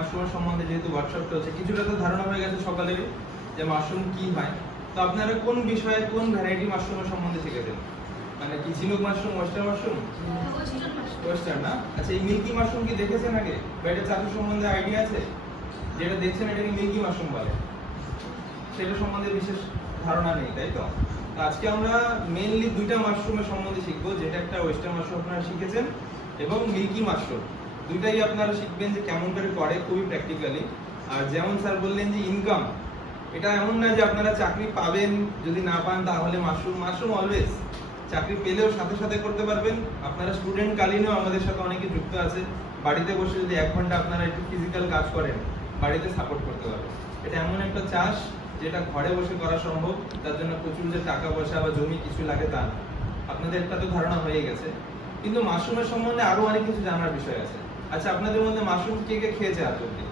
মাশরুমের সম্বন্ধে যেহেতু ওয়ার্কশপ চলছে, কিছুটা তো ধারণা হয়ে গেছে সকালে যে মাশরুম কি হয়। তো আপনারা কোন বিষয়ে কোন ভ্যারাইটি মাশরুমের সম্বন্ধে শিখেছেন? মানে কি ঝিনুক মাশরুম, ওয়েস্টার্ন মাশরুম? ওয়েস্টার্ন না? আচ্ছা, এই মিল্কি মাশরুম কি দেখেছেন আগে? বা এটা চাষের সম্বন্ধে আইডিয়া আছে? যেটা দেখছেন এটাকে মিল্কি মাশরুম বলে, সেটা সম্বন্ধে বিশেষ ধারণা নেই, তাই তো? আজকে আমরা মেইনলি দুইটা মাশরুমের সম্বন্ধে শিখবো, যেটা একটা ওয়েস্টার্ন মাশরুম আপনারা শিখেছেন এবং মিল্কি মাশরুম। দুইটাই আপনারা শিখবেন যে কেমন করে খুবই প্র্যাকটিক্যালি। আর যেমন স্যার বললেন যে ইনকাম, এটা এমন না যে আপনারা চাকরি পাবেন, যদি না পান তাহলে মাশরুম অলওয়েজ চাকরি পেলেও সাথে সাথে করতে পারবেন। আপনারা স্টুডেন্ট কালীনও আমাদের সাথে অনেকে যুক্ত আছে, বাড়িতে বসে যদি 1 ঘন্টা আপনারা একটু ফিজিক্যাল কাজ করেন, বাড়িতে সাপোর্ট করতে পারবেন। এটা এমন একটা চাষ যেটা ঘরে বসে করা সম্ভব, তার জন্য প্রচুর যে টাকা পয়সা বা জমি কিছু লাগে তা না। আপনাদের একটা তো ধারণা হয়ে গেছে, কিন্তু মাশরুমের সম্বন্ধে আরো অনেক কিছু জানার বিষয় আছে। আচ্ছা, আপনাদের মধ্যে মাশরুম কে কে খেয়েছে আজ অব্দি?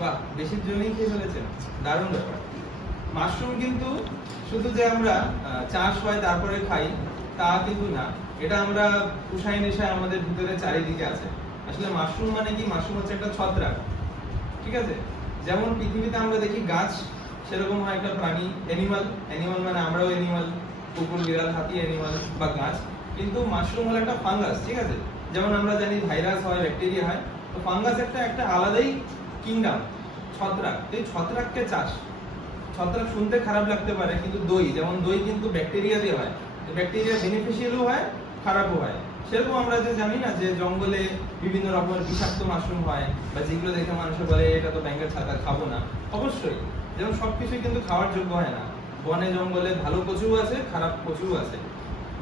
বাহ, বেশির জন্যই খেয়ে ফেলেছেন, দারুণ ব্যাপার। মাশরুম কিন্তু শুধু যে আমরা চাষ হয় তারপরে খাই তা কিন্তু না, এটা আমরা পুষাই নেশায় আমাদের ভিতরে চারিদিকে আছে। আসলে মাশরুম মানে কি? মাশরুম হচ্ছে একটা ছত্রাক, ঠিক আছে? যেমন পৃথিবীতে আমরা দেখি গাছ, সেরকম হয় একটা প্রাণী, অ্যানিমাল মানে আমরাও অ্যানিমাল, কুকুর বিড়াল হাতি অ্যানিমাল বা গাছ। কিন্তু মাশরুম হলো একটা ফাঙ্গাস, ঠিক আছে? যেমন আমরা জানি ভাইরাস হয়, ব্যাকটেরিয়া হয়, তো ফাঙ্গাস একটা আলাদাই কিংডম, ছত্রাক। এই ছত্রাককে চাষ, ছত্রাক শুনতে খারাপ লাগতে পারে, কিন্তু যেমন দই কিন্তু ব্যাকটেরিয়া দিয়ে হয়, ব্যাকটেরিয়া বেনিফিশিয়ালও হয়, খারাপও হয়। সেরকম আমরা যে জানি না যে জঙ্গলে বিভিন্ন রকমের বিষাক্ত মাশরুম হয়, বা যেগুলো দেখে মানুষে বলে এটা তো ব্যাঙের ছাতা, খাবো না। অবশ্যই, যেমন সবকিছুই কিন্তু খাওয়ার যোগ্য হয় না। বনে জঙ্গলে ভালো কচুও আছে, খারাপ কচুও আছে,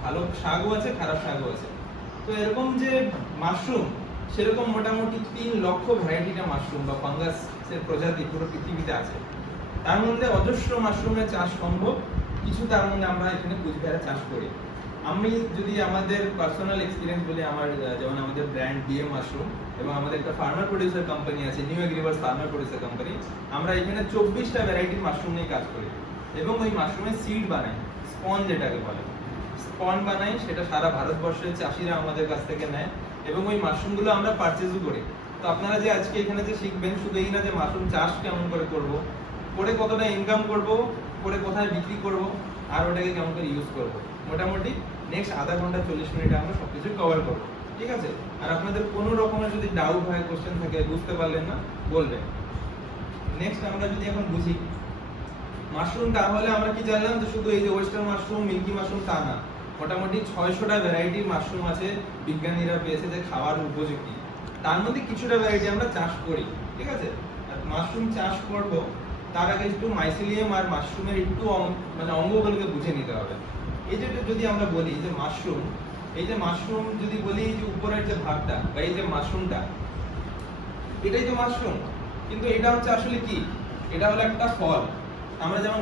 ভালো শাকও আছে, খারাপ শাকও আছে। তো এরকম যে মাশরুম, সেরকম মোটামুটি 3 লক্ষ ভ্যারাইটিটা মাশরুম বা ফাঙ্গাসের প্রজাতি পুরো পৃথিবীতে আছে। তার মধ্যে অজস্র মাশরুমের চাষ সম্ভব, কিছু তার মধ্যে আমরা এখানে কুচবিহারে চাষ করি। আমি যদি আমাদের পার্সোনাল এক্সপিরিয়েন্স বলি, আমার যেমন আমাদের ব্র্যান্ড বিএম মাশরুম এবং আমাদের একটা ফার্মার প্রোডিউসার কোম্পানি আছে, নিউ এগ্রিভার্স ফার্মার প্রোডিউসার কোম্পানি। আমরা এখানে 24টা ভ্যারাইটির মাশরুম নিয়ে কাজ করি এবং ওই মাশরুমের সিড বানাই, স্পন যেটাকে বলে, স্পন বানাই। সেটা সারা ভারতবর্ষের চাষিরা আমাদের কাছ থেকে নেয় এবং ওই মাশরুমগুলো আমরা পারচেজও করি। তো আপনারা যে আজকে এখানে যে শিখবেন, শুধু এই না যে মাশরুম চাষ কেমন করে করব, করে কতটা ইনকাম করব, করে কোথায় বিক্রি করব, আর ওটাকে কেমন করে ইউজ করব, মোটামুটি নেক্সট আধা ঘন্টা 40 মিনিটে আমরা সবকিছু কভার করব, ঠিক আছে? আর আপনাদের কোনো রকমের যদি ডাউট হয়, কোশ্চেন থাকে, বুঝতে পারলেন না, বলবেন। নেক্সট আমরা যদি এখন বুঝি মাশরুম, তাহলে আমরা কি জানলাম যে শুধু এই যে ওয়েস্টার্ন মাশরুম, মিল্কি মাশরুম তা না, মোটামুটি 600টা ভ্যারাইটির মাশরুম আছে বিজ্ঞানীরা পেয়েছে যে খাওয়ার উপযোগী। তার মধ্যে কিছুটা ভ্যারাইটি আমরা চাষ করি, ঠিক আছে? আর মাশরুম চাষ করব তার আগে একটু মাইসিলিয়াম আর মাশরুমের একটু মানে অঙ্গগুলোকে বুঝে নিতে হবে। এই যে যদি আমরা বলি যে মাশরুম, এই যে মাশরুম যদি বলি যে উপরের যে ভাগটা বা এই যে মাশরুমটা, এটাই তো মাশরুম। কিন্তু এটা হচ্ছে আসলে কি? এটা হলো একটা ফল। আমরা যেমন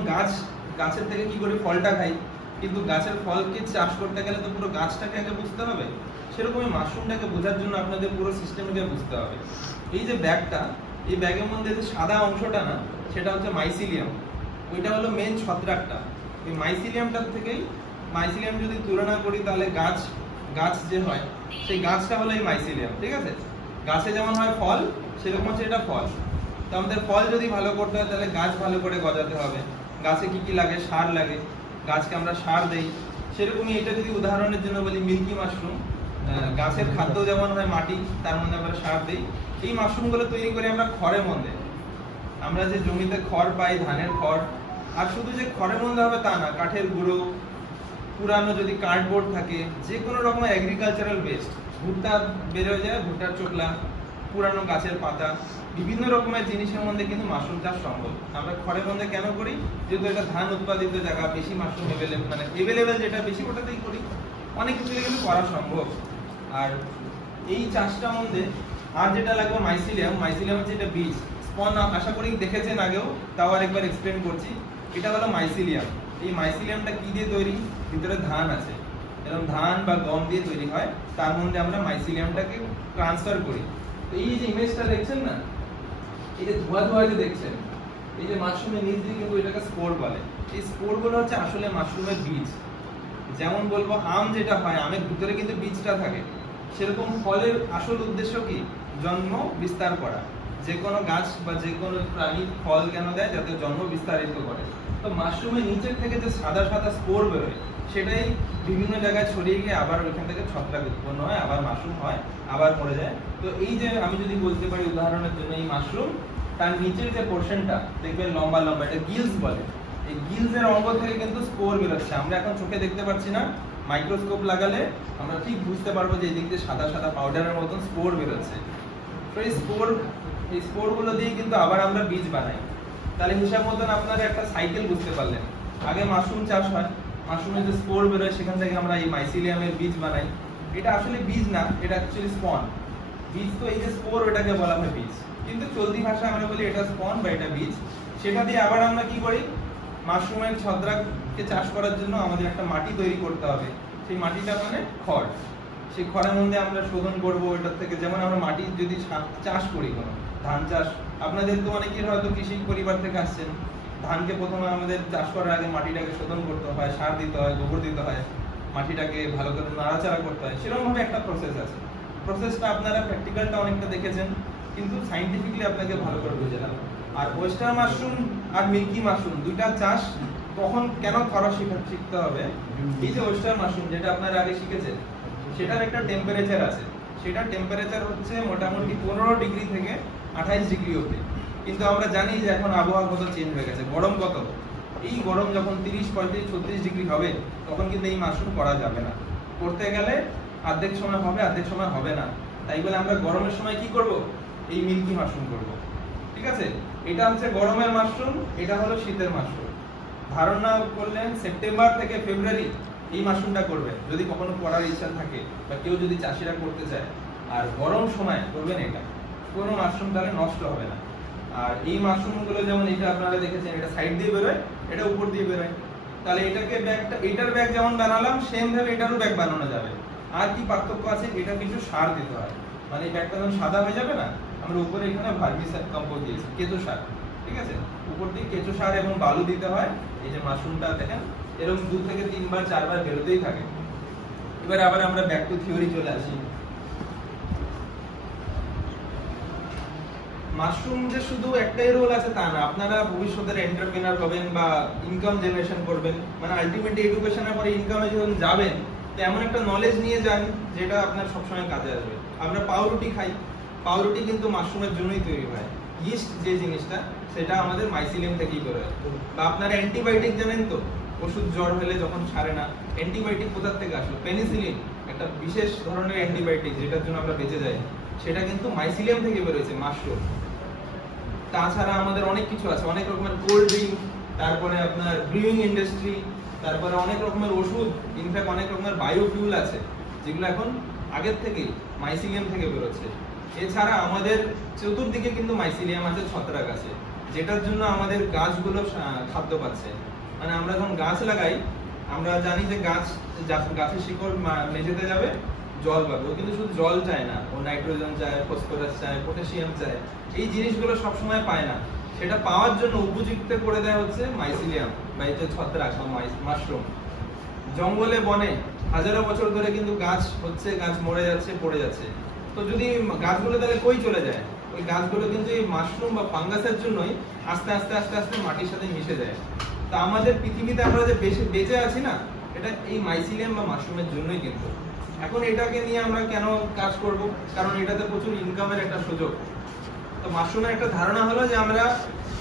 গাছের থেকে কি করে ফলটা খাই, কিন্তু গাছের ফলকে চাষ করতে গেলে তো পুরো গাছটাকে আগে বুঝতে হবে। সেরকমই মাশরুমটাকে বোঝার জন্য আপনাদের পুরো সিস্টেমটাকে বুঝতে হবে। এই যে ব্যাগটা, এই ব্যাগের মধ্যে যে সাদা অংশটা না, সেটা হচ্ছে মাইসিলিয়াম। ওইটা হলো মেন ছত্রাকটা। এই মাইসিলিয়ামটার থেকেই, মাইসিলিয়াম যদি তুলনা করি তাহলে গাছ যে হয়, সেই গাছটা হলো এই মাইসিলিয়াম, ঠিক আছে? গাছে যেমন হয় ফল, সেরকম হচ্ছে এটা ফল। তো আমাদের ফল যদি ভালো করতে হয় তাহলে গাছ ভালো করে গজাতে হবে। গাছে কি কি লাগে? সার লাগে, গাছকে আমরা সার দেই। সেরকমই এটা যদি উদাহরণের জন্য বলি মিল্কি মাশরুম, গাছের খাদ্য যেমন হয় মাটি, তার মধ্যে আমরা সার দিই। এই মাশরুমগুলো তৈরি করি আমরা খড়ের মধ্যে। আমরা যে জমিতে খড় পাই, ধানের খড়, আর শুধু যে খড়ের মধ্যে হবে তা না, কাঠের গুঁড়ো, পুরানো যদি কার্ডবোর্ড থাকে, যে কোনো রকমের এগ্রিকালচারাল ওয়েস্ট, ভুট্টা বেরোয় যায়, ভুট্টার চোকলা, পুরানো গাছের পাতা, বিভিন্ন রকমের জিনিসের মধ্যে কিন্তু মাশরুম চাষ সম্ভব। আমরা খড়ের মধ্যে কেন করি? যেহেতু এটা ধান উৎপাদিত জায়গা, বেশি মাশরুম এভেলেবেল যেটা বেশি, ওটাতেই করি। অনেক কিছু কিন্তু করা সম্ভব। আর এই চাষটার মধ্যে আর যেটা লাগবে মাইসিলিয়াম হচ্ছে এটা বীজ। স্পন আশা করি দেখেছেন আগেও, তাও আরেকবার এক্সপ্লেন করছি। এটা হলো মাইসিলিয়াম। এই মাইসিলিয়ামটা কি দিয়ে তৈরি? ভিতরে ধান আছে, এরকম ধান বা গম দিয়ে তৈরি হয়। তার মধ্যে আমরা মাইসিলিয়ামটাকে ট্রান্সফার করি। তো এই যে ইমেজটা দেখছেন না, এই যে ধোয়া যে দেখছেন, এই যে মাশরুমের নিচ দিয়ে কিন্তু এটাকে স্পোর বলে। এই স্পোরগুলো হচ্ছে আসলে মাশরুমের বীজ। যেমন বলবো আম যেটা হয়, আমের ভিতরে কিন্তু বীজটা থাকে, সেরকম ফলের আসল উদ্দেশ্য কি? জন্ম বিস্তার করা। যে কোনো গাছ বা যে কোনো প্রাণী ফল কেন দেয়? যাতে জন্ম বিস্তারিত করে। তো মাশরুমের নিচের থেকে যে সাদা সাদা স্পোর বেরোয়, সেটাই বিভিন্ন জায়গায় ছড়িয়ে গিয়ে আবার ওইখান থেকে ছত্রাক উৎপন্ন হয়, আবার মাশরুম হয়, আবার মরে যায়। তো এই যে আমি যদি বলতে পারি উদাহরণের জন্য, এই মাশরুম তার নিচের যে পোর্শনটা দেখবেন লম্বা লম্বা, এটা গিলস বলে। এই গিলসের অঙ্গ থেকে কিন্তু স্পোর বেরোচ্ছে। আমরা এখন চোখে দেখতে পাচ্ছি না, মাইক্রোস্কোপ লাগালে আমরা ঠিক বুঝতে পারবো যে এই দিক দিয়ে সাদা সাদা পাউডারের মতন স্পোর বেরোচ্ছে। তো এই স্পোরগুলো দিয়ে কিন্তু আবার আমরা বীজ বানাই। তাহলে হিসাব মতন আপনারা একটা সাইকেল বুঝতে পারলেন। আগে মাশরুম চাষ হয়, মাশরুমের যে স্পোর বেরোয় সেখান থেকে আমরা এই মাইসিলিয়ামের বীজ বানাই। এটা আসলে বীজ না, এটা অ্যাকচুয়ালি স্পন। বীজ তো এই যে স্পোর, ওটাকে বলা হয় বীজ, কিন্তু চলতি ভাষায় আমরা বলি এটা স্পন বা এটা বীজ। সেটা দিয়ে আবার আমরা কি করি, মাশরুমের ছত্রাককে চাষ করার জন্য আমাদের একটা মাটি তৈরি করতে হবে। সেই মাটিটা মানে খড়। সেই খড়ের মধ্যে আমরা শোধন করব ওটার থেকে। যেমন আমরা মাটি যদি চাষ করি, কোনো ধান চাষ, আপনাদের তো অনেকের হয়তো কৃষি পরিবার থেকে আসছেন, ধানকে প্রথমে আমাদের চাষ করার আগে মাটিটাকে শোধন করতে হয়, সার দিতে হয়, গোবর দিতে হয়, মাটিটাকে ভালো করে নাড়াচাড়া করতে হয়। সেরকম ভাবে একটা প্রসেস আছে। প্রসেসটা আপনারা প্র্যাকটিক্যালটা অনেকটা দেখেছেন, কিন্তু সাইন্টিফিকলি আপনাকে ভালো করে বুঝে নেবেন। আর ওয়েস্টার্ন মাশরুম আর মিল্কি মাশরুম দুইটা চাষ কখন কেন করা শিখতে হবে। এই যে ওয়েস্টার্ন মাশরুম যেটা আপনারা আগে শিখেছেন, সেটার একটা টেম্পারেচার আছে। সেটা টেম্পারেচার হচ্ছে মোটামুটি 15 ডিগ্রি থেকে 28 ডিগ্রি অবধি। কিন্তু আমরা জানি যে এখন আবহাওয়া কত চেঞ্জ হয়ে গেছে, গরম কত। এই গরম যখন 30, 35, 36 ডিগ্রি হবে, তখন কিন্তু এই মাশরুম করা যাবে না। করতে গেলে অর্ধেক সময় হবে, অর্ধেক সময় হবে না। তাই বলে আমরা গরমের সময় কি করব, এই মিল্কি মাশরুম করব। ঠিক আছে, এটা হচ্ছে গরমের মাশরুম, এটা হলো শীতের মাশরুম। ধারণা করলেন সেপ্টেম্বর থেকে ফেব্রুয়ারি এই মাশরুমটা করবে যদি কখনো করার ইচ্ছা থাকে, বা কেউ যদি চাষিরা করতে চায়। আর গরম সময় করবেন এটা, কোনো মাশরুম তাহলে নষ্ট হবে না। আর এই মাশরুমগুলো যেমন এটা আপনারা দেখেছেন, এটা সাইড দিয়ে বেরোয়, এটা উপর দিয়ে বেরোয়। তাহলে এটাকে ব্যাগটা, এটার ব্যাগ যেমন বানালাম সেম ভাবে এটারও ব্যাগ বানানো যাবে। আর কি পার্থক্য আছে, এটা কিছু সার দিতে হয়। মানে এই ব্যাগটা যখন সাদা হয়ে যাবে না, আমরা উপরে এখানে ভার্মি কম্পোস্ট দিয়েছি, কেঁচো সার। ঠিক আছে, উপর দিয়ে কেঁচো সার এবং বালু দিতে হয়। এই যে মাশরুমটা দেখেন এরকম 2 থেকে 3 বার 4 বার বেরোতেই থাকে। এবার আবার আমরা ব্যাক টু থিওরি চলে আসি। মাশরুম যে শুধু একটাই রোল আছে তা না, আপনারা ভবিষ্যতের এন্টারপ্রেনার হবেন বা ইনকাম জেনারেশন করবেন, মানে আলটিমেটলি এডুকেশনের পরে ইনকামে যখন যাবেন, তো এমন একটা নলেজ নিয়ে যান যেটা আপনার সবসময় কাজে আসবে। আমরা পাউরুটি খাই, পাউরুটি কিন্তু মাশরুমের জন্যই তৈরি হয়। ইস্ট যে জিনিসটা, সেটা আমাদের মাইসিলিয়াম থেকেই তৈরি হয়। বা আপনারা অ্যান্টিবায়োটিক জানেন তো, ওষুধ জ্বর হলে যখন সারে না, অ্যান্টিবায়োটিক কোথা থেকে আসলো? পেনিসিলিন, একটা বিশেষ ধরনের অ্যান্টিবায়োটিক যেটার জন্য আমরা বেঁচে যাই, সেটা কিন্তু মাইসিলিয়াম থেকে বেরোয়েছে, মাশরুম। তাছাড়া আমাদের অনেক কিছু আছে, অনেক রকমের কোল্ড ড্রিঙ্ক, তারপরে আপনার ব্রিউইং ইন্ডাস্ট্রি, তারপরে অনেক রকমের ওষুধ, ইনফ্যাক্ট অনেক রকমের বায়োফিউল আছে, যেগুলো এখন আগের থেকেই মাইসিলিয়াম থেকে বেরোচ্ছে। এছাড়া আমাদের চতুর্দিকে কিন্তু মাইসিলিয়াম আছে, ছত্রাক আছে, যেটার জন্য আমাদের গাছগুলো খাদ্য পাচ্ছে। মানে আমরা যখন গাছ লাগাই, আমরা জানি যে গাছের শিকড় মেঝেতে যাবে, জল পাবে। ও কিন্তু শুধু জল চায় না, ও নাইট্রোজেন চায়, ফসফরাস চায়, পটাশিয়াম চায়। এই জিনিসগুলো সবসময় পায় না। সেটা পাওয়ার জন্য উপযুক্ত করে দেয় হচ্ছে মাইসিলিয়াম বা এই যে ছত্রাক বা মাশরুম। জঙ্গলে বনে হাজারো বছর ধরে কিন্তু গাছ হচ্ছে, গাছ মরে যাচ্ছে, পড়ে যাচ্ছে। তো যদি গাছগুলো তাহলে কই চলে যায়? ওই গাছগুলো কিন্তু এই মাশরুম বা ফাঙ্গাসের জন্যই আস্তে আস্তে আস্তে আস্তে মাটির সাথে মিশে যায়। তা আমাদের পৃথিবীতে আমরা যে বেঁচে আছি না, এটা এই মাইসিলিয়াম বা মাশরুমের জন্যই কিন্তু। এখন এটাকে নিয়ে আমরা কেন কাজ করব? কারণ এটাতে প্রচুর ইনকামের একটা সুযোগ। তো মাশরুমের একটা ধারণা হলো যে আমরা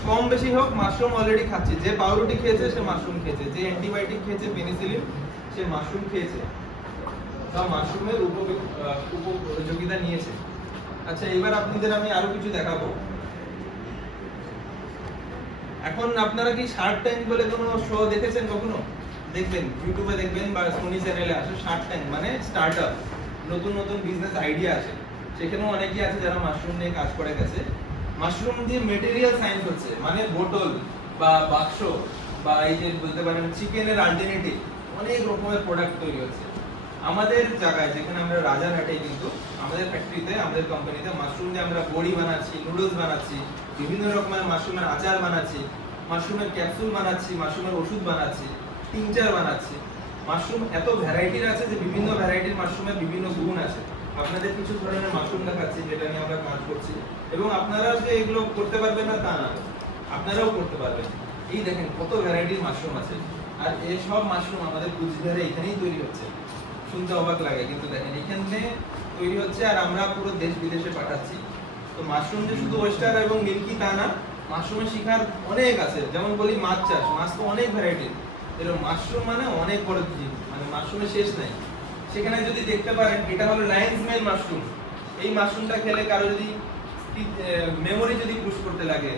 কম বেশি হোক মাশরুম অলরেডি খাচ্ছি। যে পাউরুটি খেয়েছে সে মাশরুম খেয়েছে, যে অ্যান্টিবায়োটিক খেয়েছে পেনিসিলিন সে মাশরুম খেয়েছে, বা মাশরুমের উপযোগিতা নিয়েছে। আচ্ছা, এবার আপনাদের আমি আরো কিছু দেখাবো। এখন আপনারা কি শার্ক ট্যাঙ্ক বলে কোনো শো দেখেছেন কখনো? দেখবেন, ইউটিউবে দেখবেন বা সোনি চ্যানেলে আসে শার্ক ট্যাঙ্ক, মানে স্টার্টআপ, নতুন নতুন বিজনেস আইডিয়া আসে। সেখানেও অনেকেই আছে যারা মাশরুম নিয়ে কাজ করে গেছে। মাশরুম দিয়ে মেটেরিয়াল সায়েন্স হচ্ছে, মানে বোতল বা বাক্স বা এই যে বলতে পারেন চিকেনের অল্টারনেটিভ অনেক রকমের প্রোডাক্ট তৈরি হচ্ছে। আমাদের জায়গায় যেখানে আমরা রাজারহাটে, কিন্তু আমাদের ফ্যাক্টরিতে, আমাদের কোম্পানিতে মাশরুম দিয়ে আমরা বড়ি বানাচ্ছি, নুডলস বানাচ্ছি, বিভিন্ন রকমের মাশরুমের আচার বানাচ্ছি, মাশরুমের ক্যাপসুল বানাচ্ছি, মাশরুমের ওষুধ বানাচ্ছি, টিংচার বানাচ্ছি। মাশরুম এত ভ্যারাইটির আছে যে বিভিন্ন ভ্যারাইটির মাশরুমের বিভিন্ন গুণ আছে। আপনাদের কিছু ধরনের মাশরুম দেখাচ্ছি যেটা নিয়ে আমরা কাজ করছি, এবং আপনারা যে এগুলো করতে পারবেন না তা না, আপনারাও করতে পারবেন। এই দেখেন কত ভ্যারাইটির মাশরুম আছে, আর এই সব মাশরুম আমাদের কুচবিহারে এখানেই তৈরি হচ্ছে। শুনতে অবাক লাগে, কিন্তু দেখেন এখানে তৈরি হচ্ছে আর আমরা পুরো দেশ বিদেশে পাঠাচ্ছি। তো মাশরুম যে শুধু ওয়েস্টার এবং মিল্কি তা না, মাশরুমের শিকার অনেক আছে। যেমন বলি মাছ চাষ, মাছ তো অনেক ভ্যারাইটির, এরকম মাশরুম মানে অনেক বড় জিনিস, মানে মাশরুমের শেষ নাই। সেখানে যদি দেখতে পারেন এটা হলো লায়ন্স মেন মাশরুম। এই মাশরুমটা খেলে কারো যদি মেমোরি যদি পুশ করতে লাগে,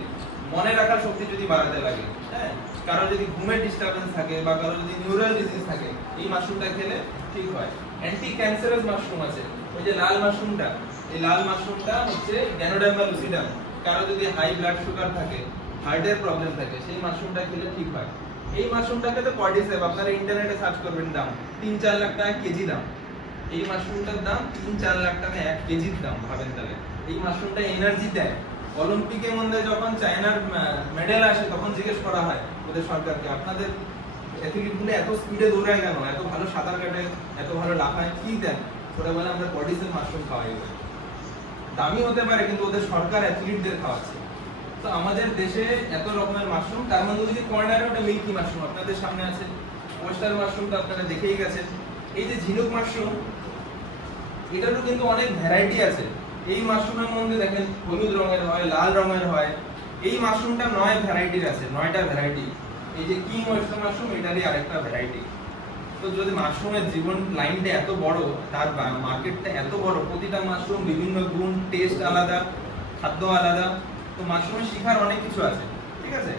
মনে রাখার শক্তি যদি বাড়াতে লাগে, হ্যাঁ, কারো যদি ঘুমের ডিস্টারবেন্স থাকে বা কারো যদি নিউরাল ডিজিজ থাকে, এই মাশরুমটা খেলে ঠিক হয়। অ্যান্টি ক্যান্সারাস মাশরুম আছে, ওই যে লাল মাশরুমটা, এই লাল মাশরুমটা হচ্ছে গ্যানোডার্মা লুসিডাম। কারো যদি হাই ব্লাড সুগার থাকে, হার্টের প্রবলেম থাকে, সেই মাশরুমটা খেলে ঠিক হয়। এই মাশরুমটাকে তো কর্ডিসেপ, আপনারা ইন্টারনেটে সার্চ করবেন, দাম ৩-৪ লাখ টাকা কেজি দাম। এই মাশরুমটার দাম ৩-৪ লাখ টাকা 1 কেজির দাম, ভাবেন তাহলে। এই মাশরুমটা এনার্জি দেয়। অলিম্পিকের মধ্যে যখন চায়নার মেডেল আসে তখন জিজ্ঞেস করা হয় ওদের সরকারকে, আপনাদের অ্যাথলিটগুলো এত স্পিডে দৌড়ায় কেন, এত ভালো সাঁতার কাটে, এত ভালো লাফায়, কি দেন? ওরা বলে আমরা কর্ডিসেপ মাশরুম খাওয়াই। দামি হতে পারে কিন্তু ওদের সরকার অ্যাথলিটদের খাওয়াচ্ছে। তো আমাদের দেশে এত রকমের মাশরুম, তার মধ্যে যদি কর্নারে ওটা মিল্কি মাশরুম আপনাদের সামনে আছে, ওয়েস্টার মাশরুমটা আপনারা দেখেই গেছেন। এই যে ঝিনুক মাশরুম, এটারও কিন্তু অনেক ভ্যারাইটি আছে। এই মাশরুমের মধ্যে দেখেন হলুদ রঙের হয়, লাল রঙের হয়। এই মাশরুমটা 9 ভ্যারাইটির আছে, 9টা ভ্যারাইটি। এই যে কিং ওয়েস্টার মাশরুম, এটারই আরেকটা ভ্যারাইটি। তো যদি মাশরুমের জীবন লাইনটা এত বড়, তার মার্কেটটা এত বড়, প্রতিটা মাশরুম বিভিন্ন গুণ, টেস্ট আলাদা, খাদ্য আলাদা, তো মাশরুমের শিখার অনেক কিছু আছে, ঠিক আছে?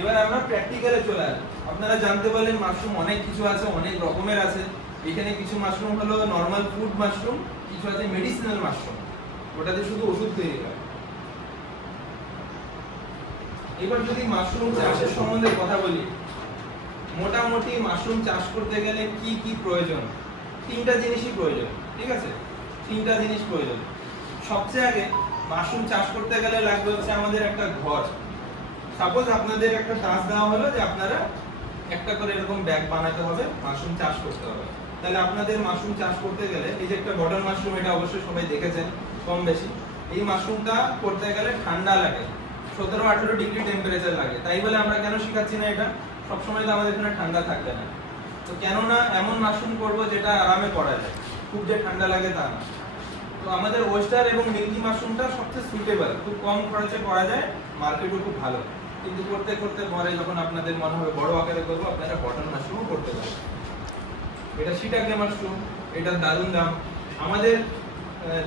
এবার আমরা প্র্যাকটিক্যালে চলে আসি। আপনারা জানতে বলেন মাশরুম অনেক কিছু আছে, অনেক রকমের আছে। এখানে কিছু মাশরুম হলো নরমাল ফুড মাশরুম, কিছু আছে মেডিসিনাল মাশরুম, ওটাতে শুধু ওষুধ তৈরি হয়। এবার যদি মাশরুম চাষের সম্বন্ধে কথা বলি, মোটামুটি মাশরুম চাষ করতে গেলে কি কি প্রয়োজন? 3টা জিনিসই প্রয়োজন, ঠিক আছে? 3টা জিনিস প্রয়োজন। সবচেয়ে আগে মাশরুম চাষ করতে গেলে লাগবে হচ্ছে আমাদের একটা ঘর। সাপোজ আপনাদের একটা টাস্ক দেওয়া হলো যে আপনারা একটা করে এরকম ব্যাগ বানাতে হবে, মাশরুম চাষ করতে হবে। তাহলে আপনাদের মাশরুম চাষ করতে গেলে, এই যে একটা বটন মাশরুম, এটা অবশ্যই সবাই দেখেছেন কম বেশি। এই মাশরুমটা করতে গেলে ঠান্ডা লাগে, 17-18 ডিগ্রি টেম্পারেচার লাগে। তাই বলে আমরা কেন শিখাচ্ছি না এটা? সবসময় তো আমাদের এখানে ঠান্ডা থাকবে না। তো কেননা এমন মাশরুম করবো যেটা আরামে করা যায়, খুব যে ঠান্ডা লাগে তা না। তো আমাদের ওয়েস্টার এবং মিল্কি মাশরুমটা সবচেয়ে সুইটেবল, খুব কম খরচে করা যায়, মার্কেটও খুব ভালো। কিন্তু করতে করতে পরে যখন আপনাদের মনে হবে বড় আকারে করবো, আপনারা বটন মাশরুমও করতে পারেন। এটা শিটাকে মাশরুম, এটার দারুণ দাম। আমাদের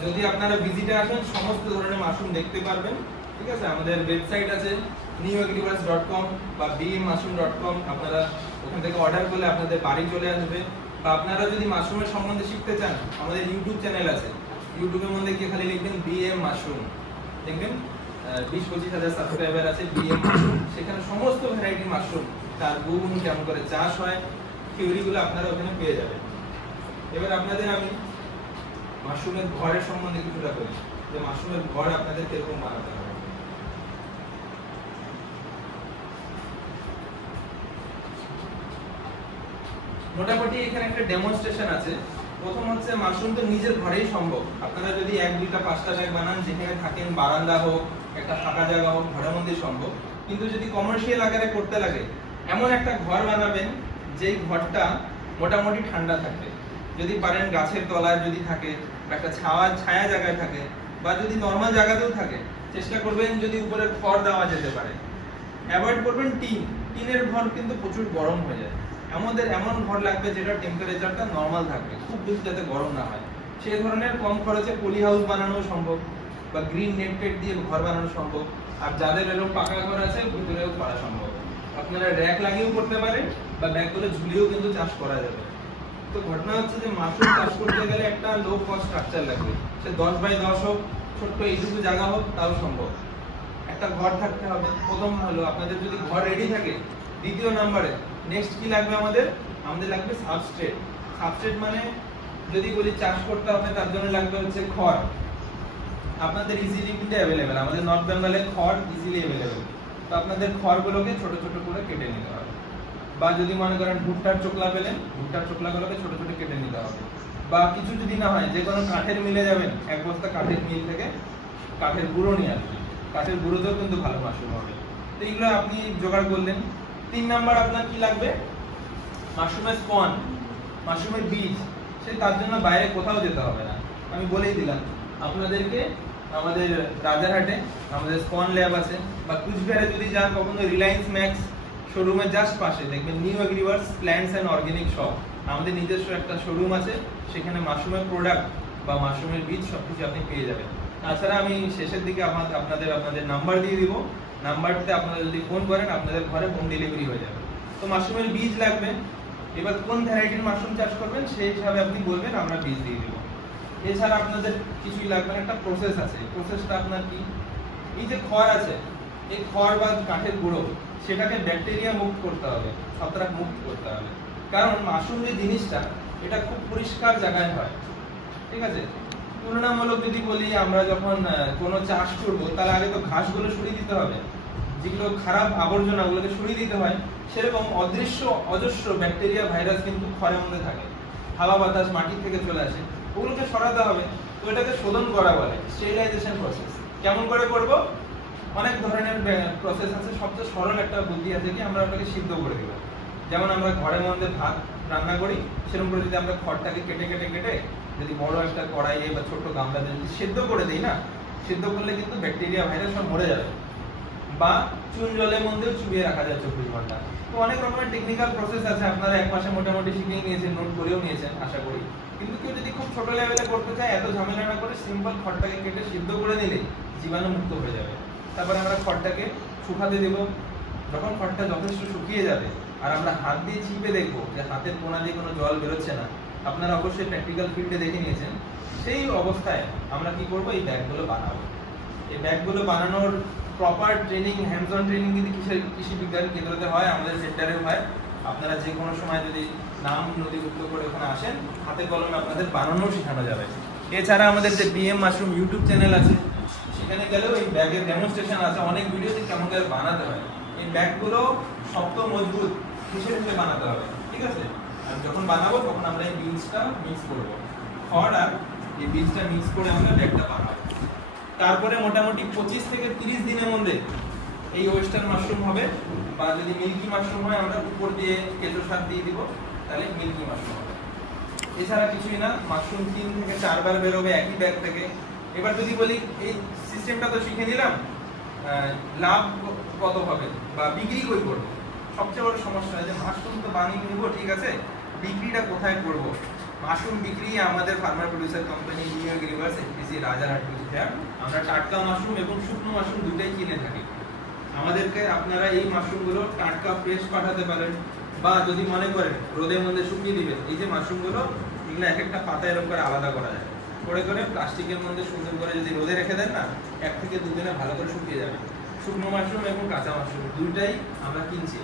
যদি আপনারা ভিজিটে আসেন, সমস্ত ধরনের মাশরুম দেখতে পারবেন, ঠিক আছে? আমাদের ওয়েবসাইট আছে newagriverse.com বা bmmushroom.com, আপনারা ওখান থেকে অর্ডার করলে আপনাদের বাড়ি চলে আসবে। বা আপনারা যদি মাশরুমের সম্বন্ধে শিখতে চান, আমাদের ইউটিউব চ্যানেল আছে, ইউটিউবের মধ্যে গিয়ে খালি লিখবেন বিএম মাশরুম, দেখবেন 20-25 হাজার সাবস্ক্রাইবার আছে বিএম মাশরুম। সেখানে সমস্ত ভ্যারাইটি মাশরুম, তার গুণ, কেমন করে চাষ হয়, থিওরিগুলো আপনারা ওখানে পেয়ে যাবেন। এবার আপনাদের আমি মাশরুমের ঘরের সম্বন্ধে কিছুটা বলি, যে মাশরুমের ঘর আপনাদের কিরকম বানাতে হবে। মোটামুটি এখানে একটা ডেমনস্ট্রেশন আছে। প্রথম হচ্ছে মাশরুম তো নিজের ঘরেই সম্ভব। আপনারা যদি 1-2টা 5টা ব্যাগ বানান, যেখানে থাকেন, বারান্দা হোক, একটা ফাঁকা জায়গা হোক, ঘরের মধ্যেই সম্ভব। কিন্তু যদি কমার্শিয়াল আকারে করতে লাগে, এমন একটা ঘর বানাবেন যেই ঘরটা মোটামুটি ঠান্ডা থাকবে। যদি পারেন গাছের তলায় যদি থাকে, বা একটা ছায়া জায়গায় থাকে, বা যদি নর্মাল জায়গাতেও থাকে, চেষ্টা করবেন যদি উপরে খড় দেওয়া যেতে পারে। অ্যাভয়েড করবেন টিনের ঘর, কিন্তু প্রচুর গরম হয়ে যায়। এমন ঘর লাগবে যেটা টেম্পারেচারটা নরমাল থাকবে, খুব বেশি যাতে গরম না হয়। সেই ধরনের কম খরচে পলি হাউস বানানো সম্ভব, বা গ্রিন নেট দিয়ে ঘর বানানো সম্ভব। আর যাদের এরকম পাকা ঘর আছে, ভিতরেও করা সম্ভব। আপনারা র্যাক লাগিয়েও করতে পারেন, বা ব্যাগগুলো ঝুলিয়েও কিন্তু চাষ করা যাবে। তো ঘটনা হচ্ছে যে মাশরুম চাষ করতে গেলে একটা লো কস্ট স্ট্রাকচার লাগবে। সে 10x10 হোক, ছোট্ট এইটুকু জায়গা হোক, তাও সম্ভব। একটা ঘর থাকতে হবে। প্রথম হলো আপনাদের যদি ঘর রেডি থাকে, দ্বিতীয় নম্বরে নেক্সট কি লাগবে আমাদের লাগবে সাবস্ট্রেট। সাবস্ট্রেট মানে যদি বলি চাষ করতে হবে, তার জন্য লাগবে হচ্ছে খড়। আপনাদের ইজিলি কিন্তু অ্যাভেলেবেল, আমাদের নর্থ বেঙ্গলে খড় ইজিলি অ্যাভেলেবেল। তো আপনাদের খড়গুলোকে ছোট ছোট করে কেটে নিতে হবে। বা যদি মনে করেন ভুট্টার চোকলা পেলেন, ভুট্টার চোকলাগুলোকে ছোট ছোট কেটে নিতে হবে। বা কিছু যদি না হয় যে কোনো কাঠের মিলে যাবেন, এক বস্তা কাঠের মিল থেকে কাঠের গুঁড়ো নিয়ে আসবেন, কাঠের গুঁড়োতেও কিন্তু ভালো মাশরুম হবে। তো এইগুলো আপনি জোগাড় করলেন। 3 নাম্বার আপনার কি লাগবে? মাশরুমের স্পন, মাশরুমের বীজ। সেই তার জন্য বাইরে কোথাও যেতে হবে না, আমি বলেই দিলাম আপনাদেরকে। আমাদের রাজারহাটে আমাদের স্পন ল্যাব আছে, বা কুচবিহারে যদি যান কখনো রিলায়েন্স ম্যাক্স শোরুমের জাস্ট পাশে দেখবেন new Agriwars plants and organic shop, আমাদের নিজস্ব একটা শোরুম আছে। সেখানে মাশরুমের প্রোডাক্ট বা মাশরুমের বীজ সবকিছু আপনি পেয়ে যাবেন। তাছাড়া আমি শেষের দিকে আপনাদের নাম্বার দিয়ে দিব, নাম্বারতে আপনারা যদি ফোন করেন আপনাদের ঘরে হোম ডেলিভারি হয়ে যাবে। তো মাশরুমের বীজ লাগবে। এবার কোন ভ্যারাইটির মাশরুম চাষ করবেন সেই হিসাবে আপনি বলবেন, আমরা বীজ দিয়ে দিব। এছাড়া আপনাদের কিছুই লাগবে না, একটা প্রসেস আছে। প্রসেসটা আপনার কি? এই যে খড় আছে, এই খড় বা কাঠের গুঁড়ো সেটাকে ব্যাকটেরিয়া মুক্ত করতে হবে, ছত্রাক মুক্ত করতে হবে। কারণ মাশরুম যে জিনিসটা এটা খুব পরিষ্কার জায়গায় হয়, ঠিক আছে? তুলনামূলক যদি বলি, আমরা যখন কোনো চাষ করব তার আগে তো ঘাসগুলো সরিয়ে দিতে হবে, যেগুলো খারাপ আবর্জনা ওগুলোকে সরিয়ে দিতে হয়। সেরকম অদৃশ্য অজস্র ব্যাকটেরিয়া ভাইরাস কিন্তু খড়ের মধ্যে থাকে, হাওয়া বাতাস মাটি থেকে চলে আসে, ওগুলোকে সরাতে হবে। তো এটাকে শোধন করা বলে স্টেরিলাইজেশন প্রসেস। কেমন করে করব? অনেক ধরনের প্রসেস আছে। সবচেয়ে সরল একটা বুদ্ধি আছে কি, আমরা ওটাকে সিদ্ধ করে দেব। যেমন আমরা ঘরের মধ্যে ভাত রান্না করি, সেরকম করে যদি আমরা খড়টাকে কেটে কেটে কেটে যদি বড় একটা কড়াইয়ে বা ছোট গামলাতে যদি সিদ্ধ করে দিই না, সিদ্ধ করলে কিন্তু ব্যাকটেরিয়া ভাইরাস সব মরে যাবে। বা চুন জলের মধ্যেও চুবিয়ে রাখা যায় 24 ঘন্টা। তো অনেক রকমের টেকনিক্যাল প্রসেস আছে, আপনারা এক মাসে মোটামুটি শিখেই নিয়েছেন, নোট করেও নিয়েছেন আশা করি। কিন্তু কেউ যদি খুব ছোট লেভেলে করতে চায়, এত ঝামেলা না করে সিম্পল খড়টাকে কেটে সিদ্ধ করে নিলে জীবাণু মুক্ত হয়ে যাবে। তারপরে আমরা খড়টাকে শুকাতে দেব। যখন খড়টা যথেষ্ট শুকিয়ে যাবে আর আমরা হাত দিয়ে চিপে দেখবো যে হাতের কোণা দিয়ে কোনো জল বেরোচ্ছে না, আপনারা অবশ্যই প্র্যাকটিক্যাল ফিল্ডে দেখে নিয়েছেন। সেই অবস্থায় আমরা কি করব? এই ব্যাগগুলো বানাবো। এই ব্যাগগুলো বানানোর proper training, hands on training কিন্তু কৃষি বিজ্ঞান কেন্দ্রতে হয়, আমাদের সেন্টারেও হয়। আপনারা যে কোনো সময় যদি নাম নথিভুক্ত করে ওখানে আসেন, হাতে কলমে আপনাদের বানানোও শেখানো যাবে। এছাড়া আমাদের যে বিএম মাশরুম ইউটিউব চ্যানেল আছে, সেখানে গেলেও এই ব্যাগের ডেমনস্ট্রেশন আছে, অনেক ভিডিওতে কেমন করে বানাতে হয়। এই ব্যাগগুলো শক্ত মজবুত হিসেবে বানাতে হবে, ঠিক আছে? আর যখন বানাবো তখন আমরা এই বীজটা মিক্স করব, খড় আর এই বীজটা মিক্স করে আমরা ব্যাগটা বানাবো। তারপরে মোটামুটি 25 থেকে 30 দিনের মধ্যে এই ওয়েস্টার্ন মাশরুম হবে। বা যদি মিল্কি মাশরুম হয়, আমরা উপর দিয়ে কেঁচো সার দিয়ে দিব, তাহলে মিল্কি মাশরুম হবে। এছাড়া কিছুই না, মাশরুম 3 থেকে 4 বার বেরোবে একই ব্যাগ থেকে। এবার যদি বলি এই সিস্টেমটা তো শিখে নিলাম, লাভ কত হবে বা বিক্রি কই করবো? সবচেয়ে বড় সমস্যা যে মাশরুম তো বানিয়ে নিব, ঠিক আছে, বিক্রিটা কোথায় করব? মাশরুম বিক্রি আমাদের farmer producer company new Agriwars FPC Rajarhat Cooch Behar, আমরা টাটকা মাশরুম এবং শুকনো মাশরুম দুটাই কিনে থাকি। আমাদেরকে আপনারা এই মাশরুমগুলো টাটকা ফ্রেশ পাঠাতে পারেন, বা যদি মনে করেন রোদের মধ্যে শুকিয়ে দিবেন, এই যে মাশরুমগুলো এগুলো এক একটা পাতা এরকম করে আলাদা করা যায়, করে করে প্লাস্টিকের মধ্যে সুন্দর করে যদি রোদে রেখে দেন না, 1 থেকে 2 দিনে ভালো করে শুকিয়ে যাবে। শুকনো মাশরুম এবং কাঁচা মাশরুম দুইটাই আমরা কিনছি,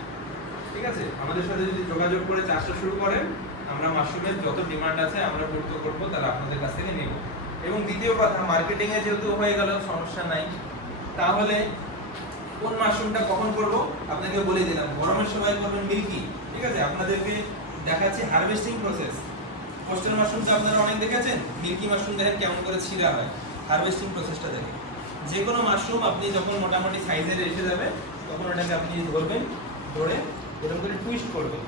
ঠিক আছে? আমাদের সাথে যদি যোগাযোগ করে চাষটা শুরু করেন, আমরা মাশরুমের যত ডিমান্ড আছে আমরা পূর্ত করবো, তারা আপনাদের কাছ থেকে নেব। এবং দ্বিতীয় কথা, মার্কেটিং এ যেহেতু হয়ে গেল, সমস্যা নাই। তাহলে কোন মাশরুমটা কখন করব আপনাকে বলে দিলাম। গরমের সময় করবেন মিল্কি, ঠিক আছে? আপনাদেরকে দেখাচ্ছি হারভেস্টিং প্রসেস। কোস্টাল মাশরুমটা আপনারা অনেক দেখেছেন, মিল্কি মাশরুম দেখেন কেমন করে ছিঁড়া হয়। হারভেস্টিং প্রসেসটা দেখেন। যে কোনো মাশরুম আপনি যখন মোটামুটি সাইজের এসে যাবে, তখন ওটাকে আপনি ধরবেন, ধরে এরকম করে টুইস্ট করবেন,